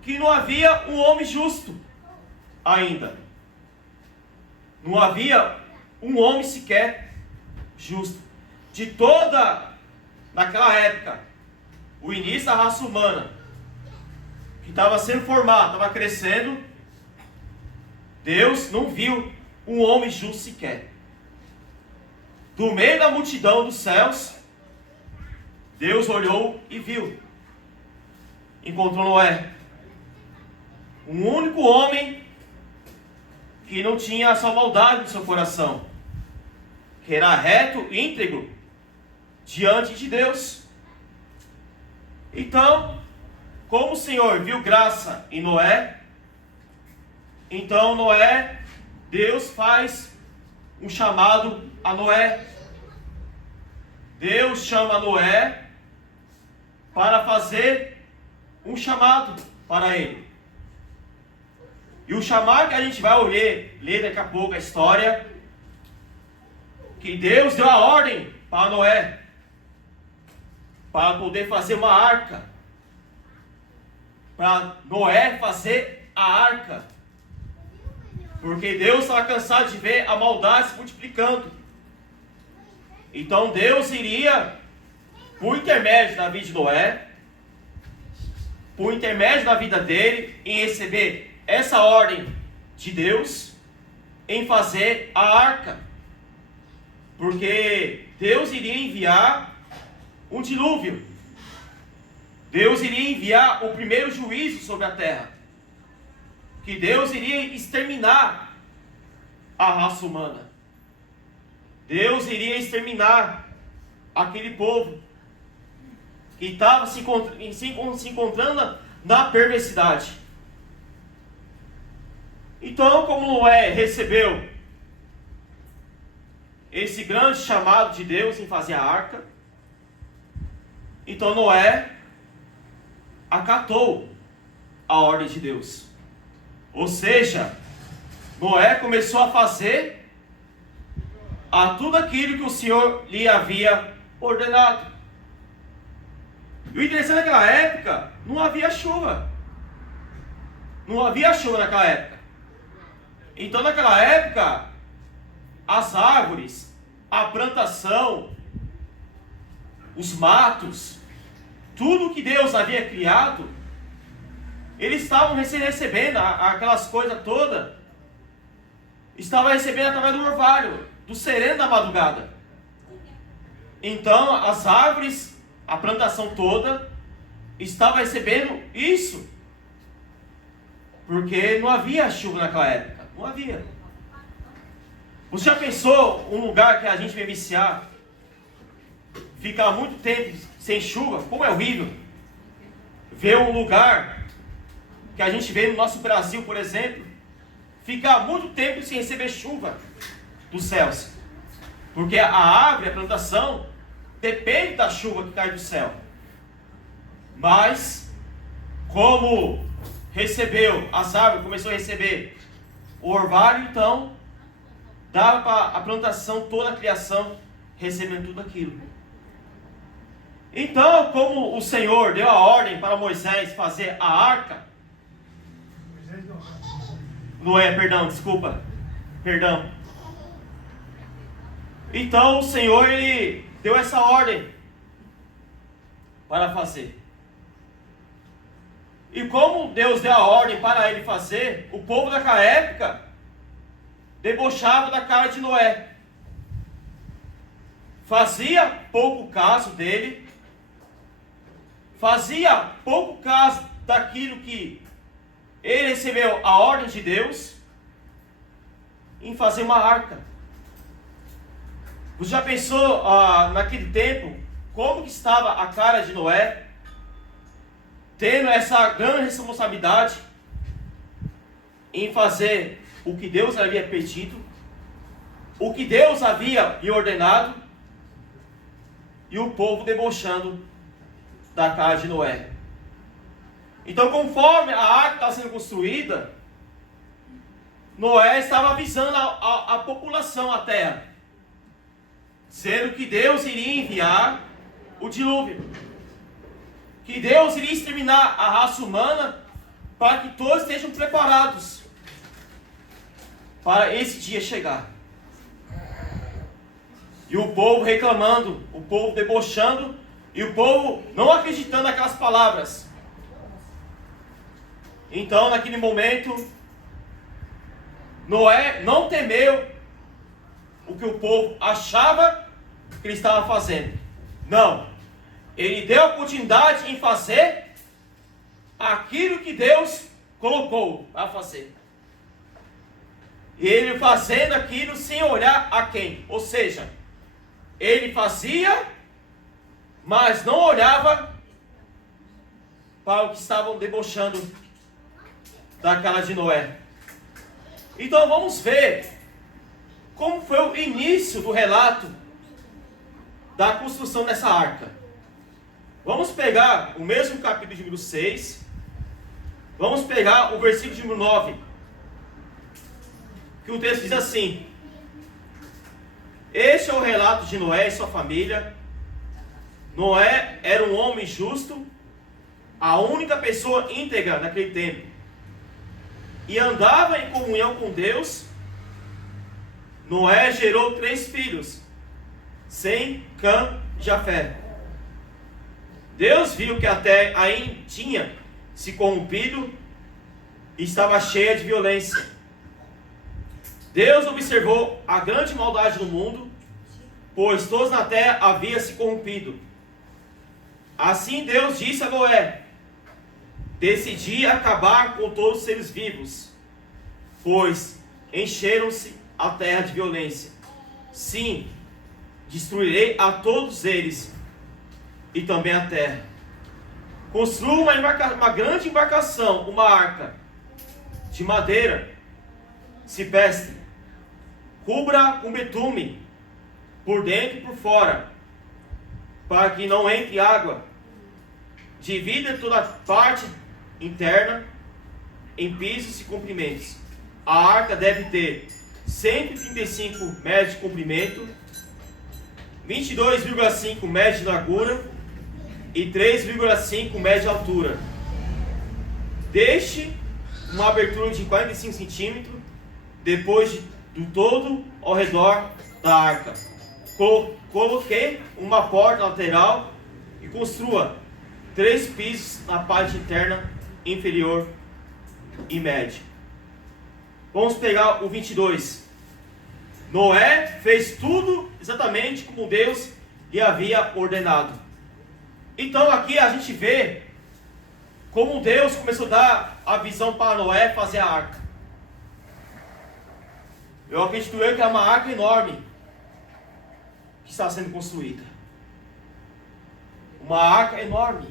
que não havia um homem justo ainda. Não havia um homem sequer justo. De toda, naquela época, o início da raça humana, que estava sendo formado, estava crescendo, Deus não viu um homem justo sequer. Do meio da multidão dos céus, Deus olhou e viu. Encontrou Noé, um único homem que não tinha essa maldade no seu coração, que era reto e íntegro diante de Deus. Então, como o Senhor viu graça em Noé, então Noé, Deus faz um chamado a Noé. Deus chama Noé para fazer um chamado para ele. E o chamado que a gente vai ler daqui a pouco a história, que Deus deu a ordem para Noé, para poder fazer uma arca, para Noé fazer a arca, porque Deus estava cansado de ver a maldade se multiplicando. Então Deus iria, por intermédio da vida de Noé, por intermédio da vida dele, em receber essa ordem de Deus, em fazer a arca, porque Deus iria enviar um dilúvio. Deus iria enviar o primeiro juízo sobre a terra. Que Deus iria exterminar a raça humana. Deus iria exterminar aquele povo que estava se encontrando na perversidade. Então, como Noé recebeu esse grande chamado de Deus em fazer a arca, então Noé acatou a ordem de Deus. Ou seja, Noé começou a fazer tudo aquilo que o Senhor lhe havia ordenado. E o interessante naquela época, não havia chuva. Não havia chuva naquela época. Então naquela época, as árvores, a plantação, os matos, tudo que Deus havia criado, eles estavam recebendo aquelas coisas todas, estavam recebendo através do orvalho, do sereno da madrugada. Então as árvores, a plantação toda, estava recebendo isso, porque não havia chuva naquela época, não havia. Você já pensou um lugar que a gente vem viciar, ficar muito tempo sem chuva? Como é horrível ver um lugar que a gente vê no nosso Brasil, por exemplo, ficar muito tempo sem receber chuva dos céus, porque a árvore, a plantação, depende da chuva que cai do céu. Mas como recebeu, as árvores começou a receber o orvalho, então dava para a plantação, toda a criação recebendo tudo aquilo. Então, como o Senhor deu a ordem para Moisés fazer a arca, Noé, perdão. Então o Senhor, ele deu essa ordem para fazer. E como Deus deu a ordem para ele fazer, o povo daquela época debochava da cara de Noé. Fazia pouco caso dele, fazia pouco caso daquilo que ele recebeu a ordem de Deus em fazer uma arca. Você já pensou naquele tempo como que estava a cara de Noé, tendo essa grande responsabilidade em fazer o que Deus havia pedido, o que Deus havia lhe ordenado, e o povo debochando da cara de Noé. Então, conforme a arca estava sendo construída, Noé estava avisando a população, a terra, dizendo que Deus iria enviar o dilúvio, que Deus iria exterminar a raça humana, para que todos estejam preparados para esse dia chegar. E o povo reclamando, o povo debochando, e o povo não acreditando naquelas palavras. Então, naquele momento, Noé não temeu o que o povo achava que ele estava fazendo. Não. Ele deu a oportunidade em fazer aquilo que Deus colocou a fazer. E ele fazendo aquilo sem olhar a quem. Ou seja, ele fazia, mas não olhava para o que estavam debochando da cara de Noé. Então vamos ver como foi o início do relato da construção dessa arca. Vamos pegar o mesmo capítulo de número 6. Vamos pegar o versículo de número 9. Que o texto diz assim: este é o relato de Noé e sua família. Noé era um homem justo, a única pessoa íntegra naquele tempo, e andava em comunhão com Deus. Noé gerou 3 filhos, Sem, Cã e Jafé. Deus viu que a terra ainda tinha se corrompido e estava cheia de violência. Deus observou a grande maldade do mundo, pois todos na terra haviam se corrompido. Assim Deus disse a Noé: decidi acabar com todos os seres vivos, pois encheram-se a terra de violência. Sim, destruirei a todos eles e também a terra. Construa uma grande embarcação, uma arca de madeira ciprestre. Cubra com betume por dentro e por fora, para que não entre água. Divida toda a parte interna em pisos e comprimentos. A arca deve ter 135 metros de comprimento, 22,5 metros de largura e 3,5 metros de altura. Deixe uma abertura de 45 centímetros depois do todo ao redor da arca. Coloquei uma porta lateral e construa 3 pisos na parte interna, inferior e média. Vamos pegar o 22. Noé fez tudo exatamente como Deus lhe havia ordenado. Então aqui a gente vê como Deus começou a dar a visão para Noé fazer a arca. Eu acredito que é uma arca enorme que está sendo construída. Uma arca enorme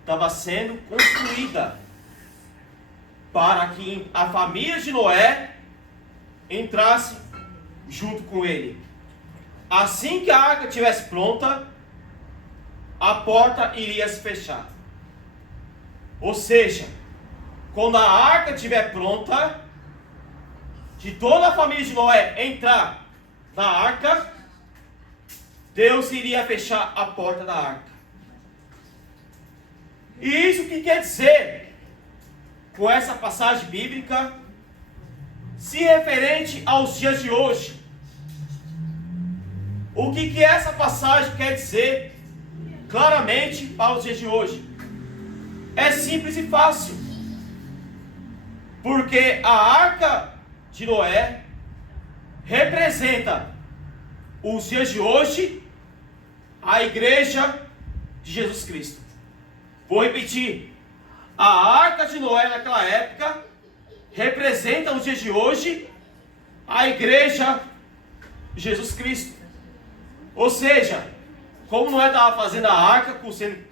estava sendo construída para que a família de Noé entrasse junto com ele. Assim que a arca estivesse pronta, a porta iria se fechar. Ou seja, quando a arca estiver pronta, de toda a família de Noé entrar na arca, Deus iria fechar a porta da arca. E isso que quer dizer com essa passagem bíblica, se referente aos dias de hoje? O que essa passagem quer dizer claramente para os dias de hoje? É simples e fácil. Porque a arca de Noé representa os dias de hoje, a igreja de Jesus Cristo. Vou repetir. A arca de Noé naquela época representa os dias de hoje, a igreja de Jesus Cristo. Ou seja, como Noé estava fazendo a arca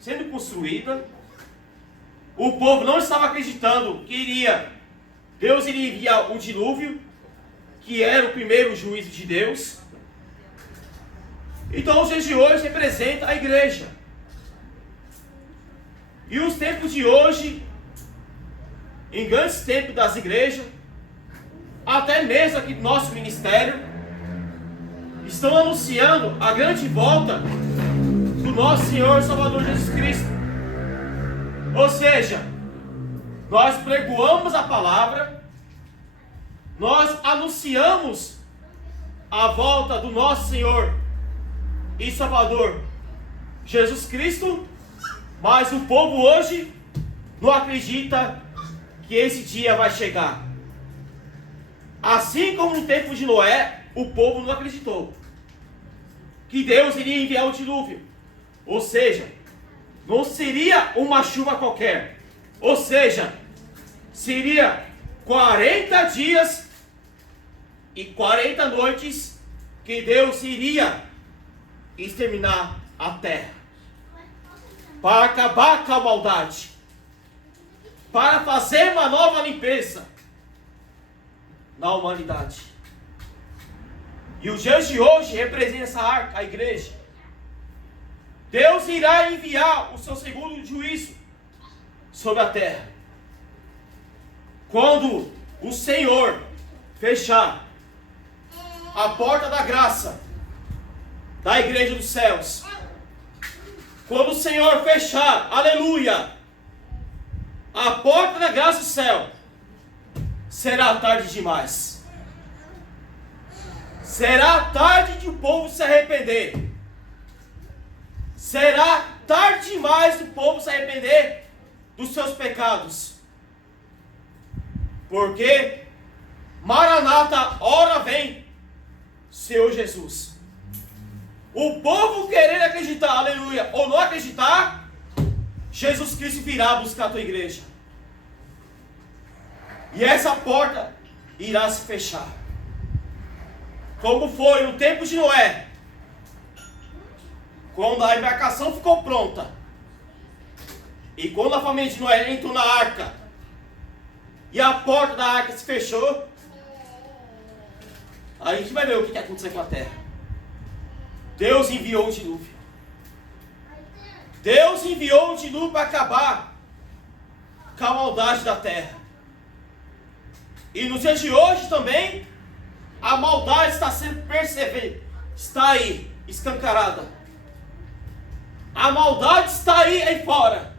sendo construída, o povo não estava acreditando que Deus iria enviar um dilúvio, que era o primeiro juízo de Deus. Então os dias de hoje representam a igreja. E os tempos de hoje, em grandes tempos das igrejas, até mesmo aqui no nosso ministério, estão anunciando a grande volta do nosso Senhor e Salvador Jesus Cristo. Ou seja, nós pregoamos a palavra, nós anunciamos a volta do nosso Senhor e Salvador Jesus Cristo, mas o povo hoje não acredita que esse dia vai chegar. Assim como no tempo de Noé, o povo não acreditou que Deus iria enviar o dilúvio. Ou seja, não seria uma chuva qualquer. Ou seja, seria 40 dias e 40 noites que Deus iria exterminar a terra, para acabar com a maldade, para fazer uma nova limpeza na humanidade. E os dias de hoje representam essa arca, a igreja. Deus irá enviar o seu segundo juízo sobre a terra, quando o Senhor fechar a porta da graça da igreja dos céus. Quando o Senhor fechar, aleluia, a porta da graça do céu, será tarde demais. Será tarde de o povo se arrepender. Será tarde demais do povo se arrepender dos seus pecados. Porque Maranata, ora vem, Senhor Jesus. o povo querer acreditar, aleluia, ou não acreditar, Jesus Cristo virá buscar a tua igreja. E essa porta irá se fechar. Como foi no tempo de Noé, quando a embarcação ficou pronta, e quando a família de Noé entrou na arca, e a porta da arca se fechou, a gente vai ver o que aconteceu com a terra. Deus enviou o dilúvio. Deus enviou o dilúvio para acabar com a maldade da terra. E nos dias de hoje também, a maldade está sendo percebida, está aí, escancarada. A maldade está aí fora.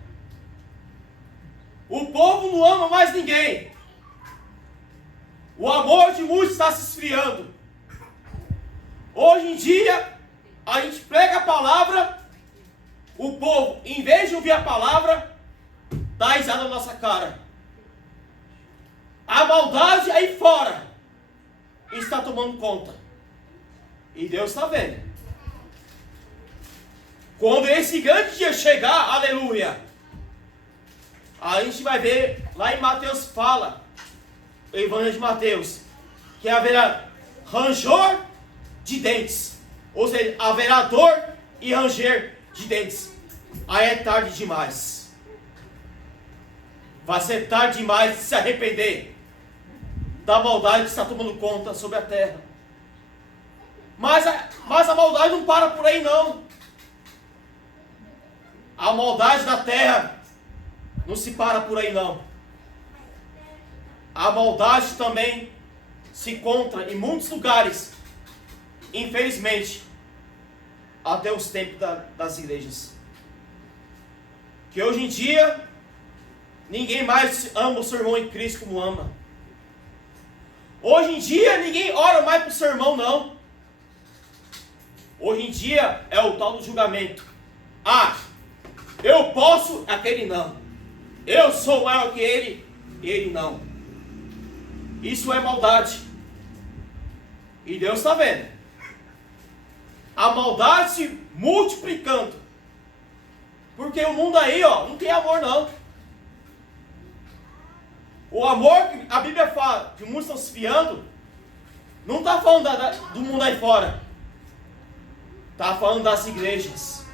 O povo não ama mais ninguém. O amor de muitos está se esfriando. Hoje em dia, a gente prega a palavra, o povo, em vez de ouvir a palavra, dá risada na nossa cara. A maldade aí fora está tomando conta. E Deus está vendo. Quando esse grande dia chegar, aleluia, a gente vai ver, lá em Mateus fala, o Evangelho de Mateus, que haverá ranger de dentes. Ou seja, haverá dor e ranger de dentes. Aí é tarde demais. Vai ser tarde demais de se arrepender da maldade que está tomando conta sobre a terra. Mas a maldade não para por aí não. A maldade da terra não se para por aí não. A maldade também se encontra em muitos lugares, infelizmente, até os tempos das igrejas. Que hoje em dia, ninguém mais ama o seu irmão em Cristo como ama. Hoje em dia, ninguém ora mais para o seu irmão, não. Hoje em dia, é o tal do julgamento. Ah, eu posso, aquele não. Eu sou maior que ele não. Isso é maldade. E Deus está vendo. A maldade se multiplicando. Porque o mundo aí, não tem amor não. O amor que a Bíblia fala, que muitos estão se fiando, não está falando do mundo aí fora. Está falando das igrejas.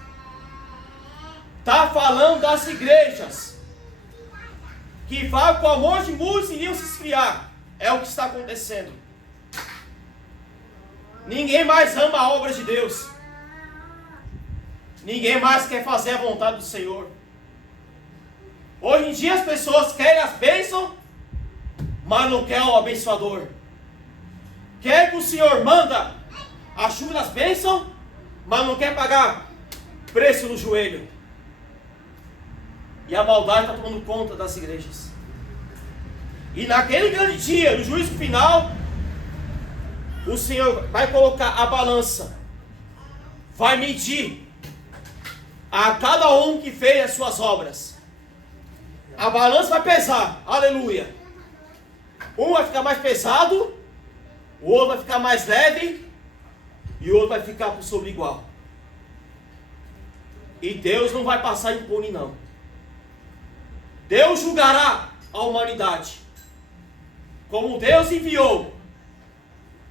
Está falando das igrejas. Que falam que o amor de muitos iriam se esfriar. É o que está acontecendo. Ninguém mais ama a obra de Deus. Ninguém mais quer fazer a vontade do Senhor. Hoje em dia as pessoas querem as bênçãos, mas não querem o abençoador. Quer que o Senhor manda a chuva das bênçãos, mas não quer pagar preço no joelho. E a maldade está tomando conta das igrejas. E naquele grande dia, no juízo final, o Senhor vai colocar a balança, vai medir a cada um que fez as suas obras. A balança vai pesar, aleluia. Um vai ficar mais pesado, o outro vai ficar mais leve, e o outro vai ficar por sobre igual. E Deus não vai passar impune não. Deus julgará a humanidade. Como Deus enviou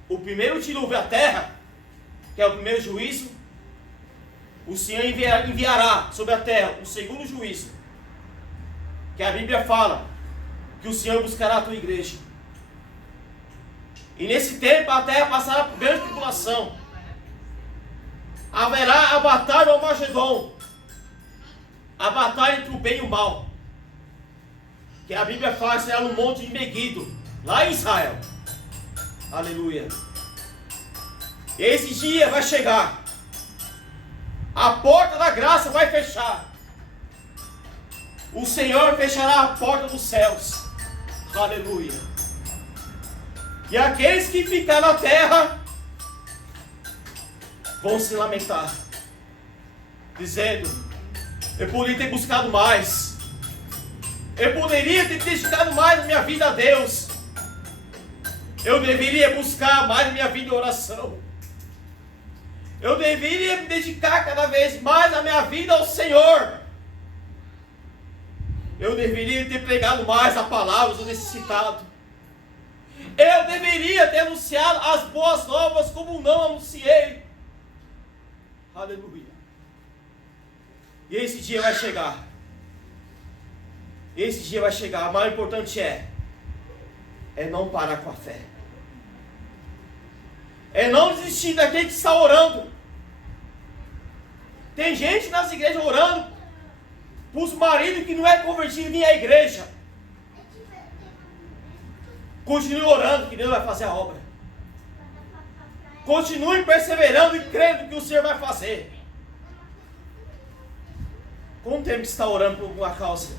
o primeiro dilúvio à terra, que é o primeiro juízo, o Senhor enviará sobre a terra o segundo juízo, que a Bíblia fala que o Senhor buscará a tua igreja. E nesse tempo a terra passará por grande tribulação. Haverá a batalha do Armagedon, a batalha entre o bem e o mal, que a Bíblia fala que será no monte de Meguido, lá em Israel. Aleluia. E esse dia vai chegar. A porta da graça vai fechar. O Senhor fechará a porta dos céus. Aleluia. E aqueles que ficarem na terra vão se lamentar, dizendo: eu poderia ter buscado mais. Eu poderia ter dedicado mais a minha vida a Deus. Eu deveria buscar mais a minha vida em oração. Eu deveria me dedicar cada vez mais a minha vida ao Senhor. Eu deveria ter pregado mais a palavra do necessitado. Eu deveria ter anunciado as boas novas como não anunciei. Aleluia. E esse dia vai chegar. Esse dia vai chegar. O mais importante é não parar com a fé. É não desistir daquele que está orando. Tem gente nas igrejas orando para os maridos que não é convertido vir à igreja. Continue orando que Deus vai fazer a obra. Continue perseverando e crendo que o Senhor vai fazer. Quanto tempo que você está orando por uma causa?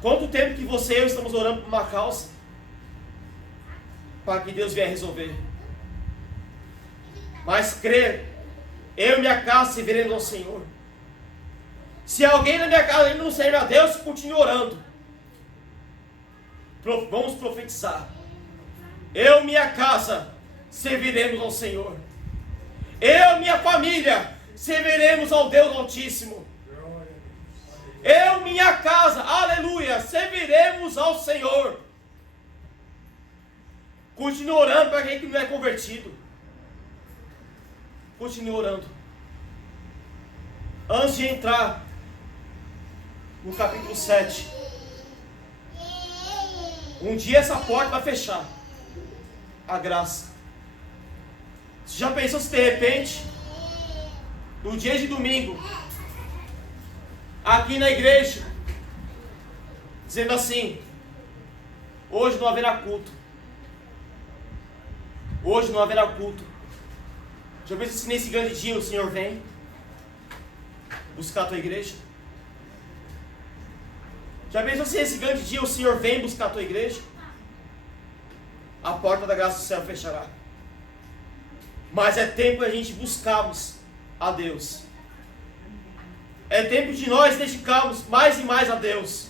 Quanto tempo que você e eu estamos orando por uma causa? Para que Deus venha resolver. Mas crer, eu e minha casa serviremos ao Senhor. Se alguém na minha casa ainda não serve a Deus, continue orando. Vamos profetizar. Eu e minha casa serviremos ao Senhor. Eu e minha família serviremos ao Deus Altíssimo. Eu e minha casa, aleluia, serviremos ao Senhor. Continue orando para quem que não é convertido. Continue orando. Antes de entrar no capítulo 7, um dia essa porta vai fechar. A graça. Você já pensou se de repente, no dia de domingo, aqui na igreja, dizendo assim: hoje não haverá culto. Hoje não haverá culto. Já pensou se nesse grande dia o Senhor vem buscar a tua igreja? Já pensou se nesse grande dia o Senhor vem buscar a tua igreja? A porta da graça do céu fechará. Mas é tempo de a gente buscarmos a Deus. É tempo de nós dedicarmos mais e mais a Deus.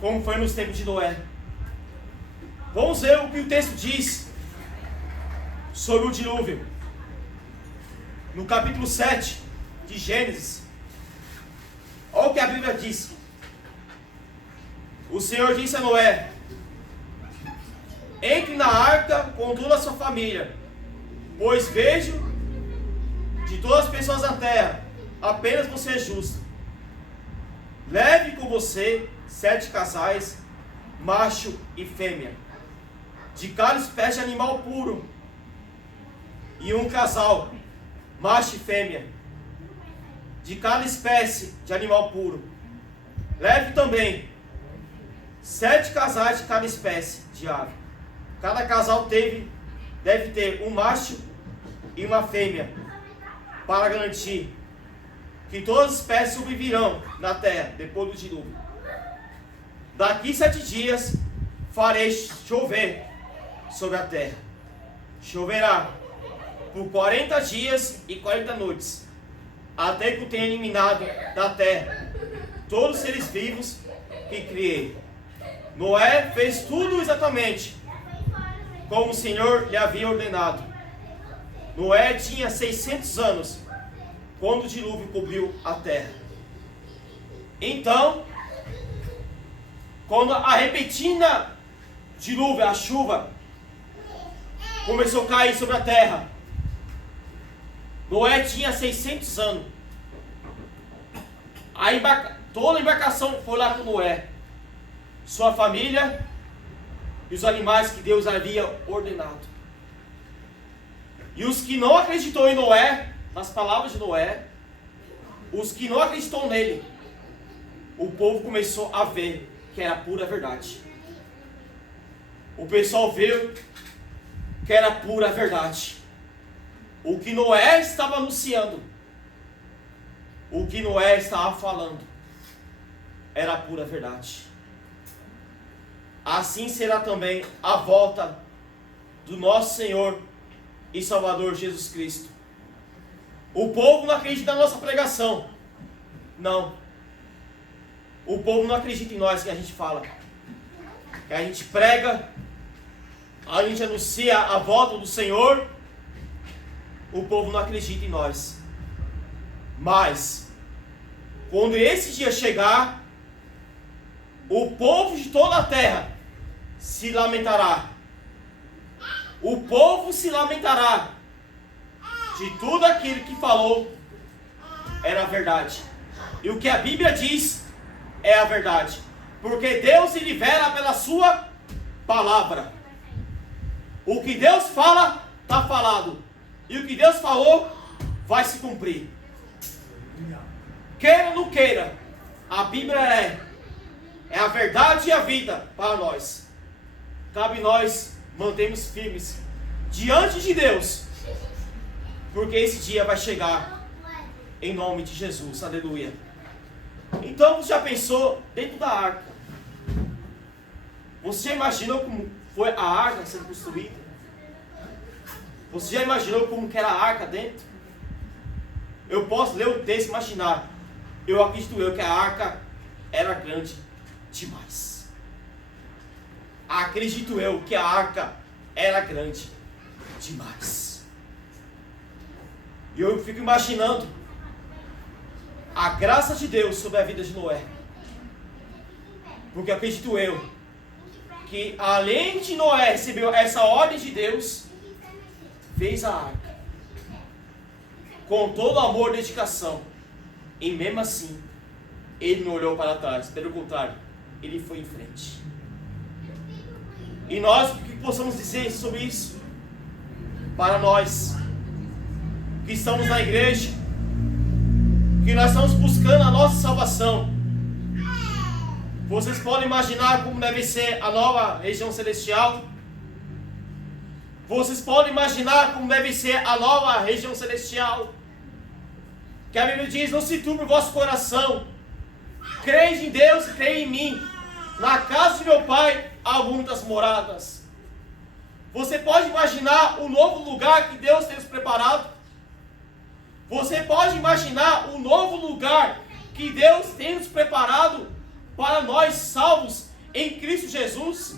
Como foi nos tempos de Noé. Vamos ver o que o texto diz sobre o dilúvio. No capítulo 7 de Gênesis. Olha o que a Bíblia diz. O Senhor disse a Noé: entre na arca com toda a sua família, pois vejo de todas as pessoas da terra, apenas você é justo. Leve com você 7 casais, macho e fêmea, de cada espécie de animal puro, e um casal, macho e fêmea, de cada espécie de animal puro. Leve também 7 casais de cada espécie de ave. Cada casal deve ter um macho e uma fêmea, para garantir que todas as espécies sobreviverão na terra depois do dilúvio. Daqui 7 dias farei chover sobre a terra. Choverá por 40 dias e 40 noites, até que eu tenha eliminado da terra todos os seres vivos que criei. Noé fez tudo exatamente como o Senhor lhe havia ordenado. Noé tinha 600 anos quando o dilúvio cobriu a terra. Então, quando a repentina dilúvio, a chuva, começou a cair sobre a terra, Noé tinha 600 anos. Toda a embarcação foi lá com Noé, sua família e os animais que Deus havia ordenado. E os que não acreditou em Noé, nas palavras de Noé, os que não acreditou nele, o povo começou a ver que era pura verdade. O pessoal viu que era pura verdade. O que Noé estava anunciando, o que Noé estava falando, era pura verdade. Assim será também a volta do nosso Senhor e Salvador Jesus Cristo. O povo não acredita na nossa pregação. Não. O povo não acredita em nós que a gente fala. Que a gente prega, a gente anuncia a volta do Senhor o povo não acredita em nós. Mas, quando esse dia chegar, o povo de toda a terra se lamentará. O povo se lamentará de tudo aquilo que falou era verdade. E o que a Bíblia diz é a verdade. Porque Deus se libera pela sua palavra. O que Deus fala, está falado. E o que Deus falou, vai se cumprir. Queira ou não queira, a Bíblia é a verdade e a vida para nós. Cabe nós mantermos firmes diante de Deus, porque esse dia vai chegar em nome de Jesus. Aleluia. Então você já pensou dentro da arca? Você já imaginou como foi a arca sendo construída? Você já imaginou como que era a arca dentro? Eu posso ler o texto e imaginar. Eu acredito que a arca era grande demais. Acredito eu que a arca era grande demais. E eu fico imaginando a graça de Deus sobre a vida de Noé. Porque acredito eu que além de Noé receber essa ordem de Deus, fez a arca com todo amor e dedicação. E mesmo assim, ele não olhou para trás. Pelo contrário, ele foi em frente. E nós, o que possamos dizer sobre isso? Para nós que estamos na igreja, que nós estamos buscando a nossa salvação. Vocês podem imaginar como deve ser a nova região celestial? Vocês podem imaginar como deve ser a nova região celestial? Que a Bíblia diz: não se turbe o vosso coração. Creis em Deus, creia em mim. Na casa de meu Pai há muitas moradas. Você pode imaginar o novo lugar que Deus tem nos preparado? Você pode imaginar o novo lugar que Deus tem nos preparado para nós salvos em Cristo Jesus?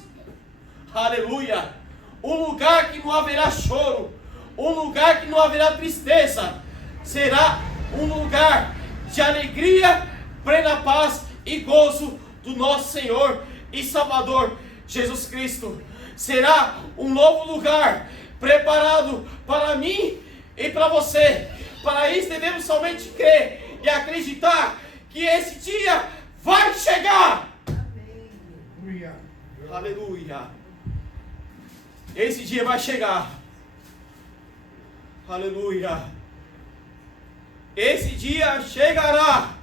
Aleluia! Um lugar que não haverá choro, um lugar que não haverá tristeza, será um lugar de alegria, plena paz e gozo do nosso Senhor e Salvador Jesus Cristo. Será um novo lugar preparado para mim e para você. Para isso devemos somente crer e acreditar que esse dia vai chegar. Aleluia. Aleluia. Esse dia vai chegar. Aleluia. Esse dia chegará.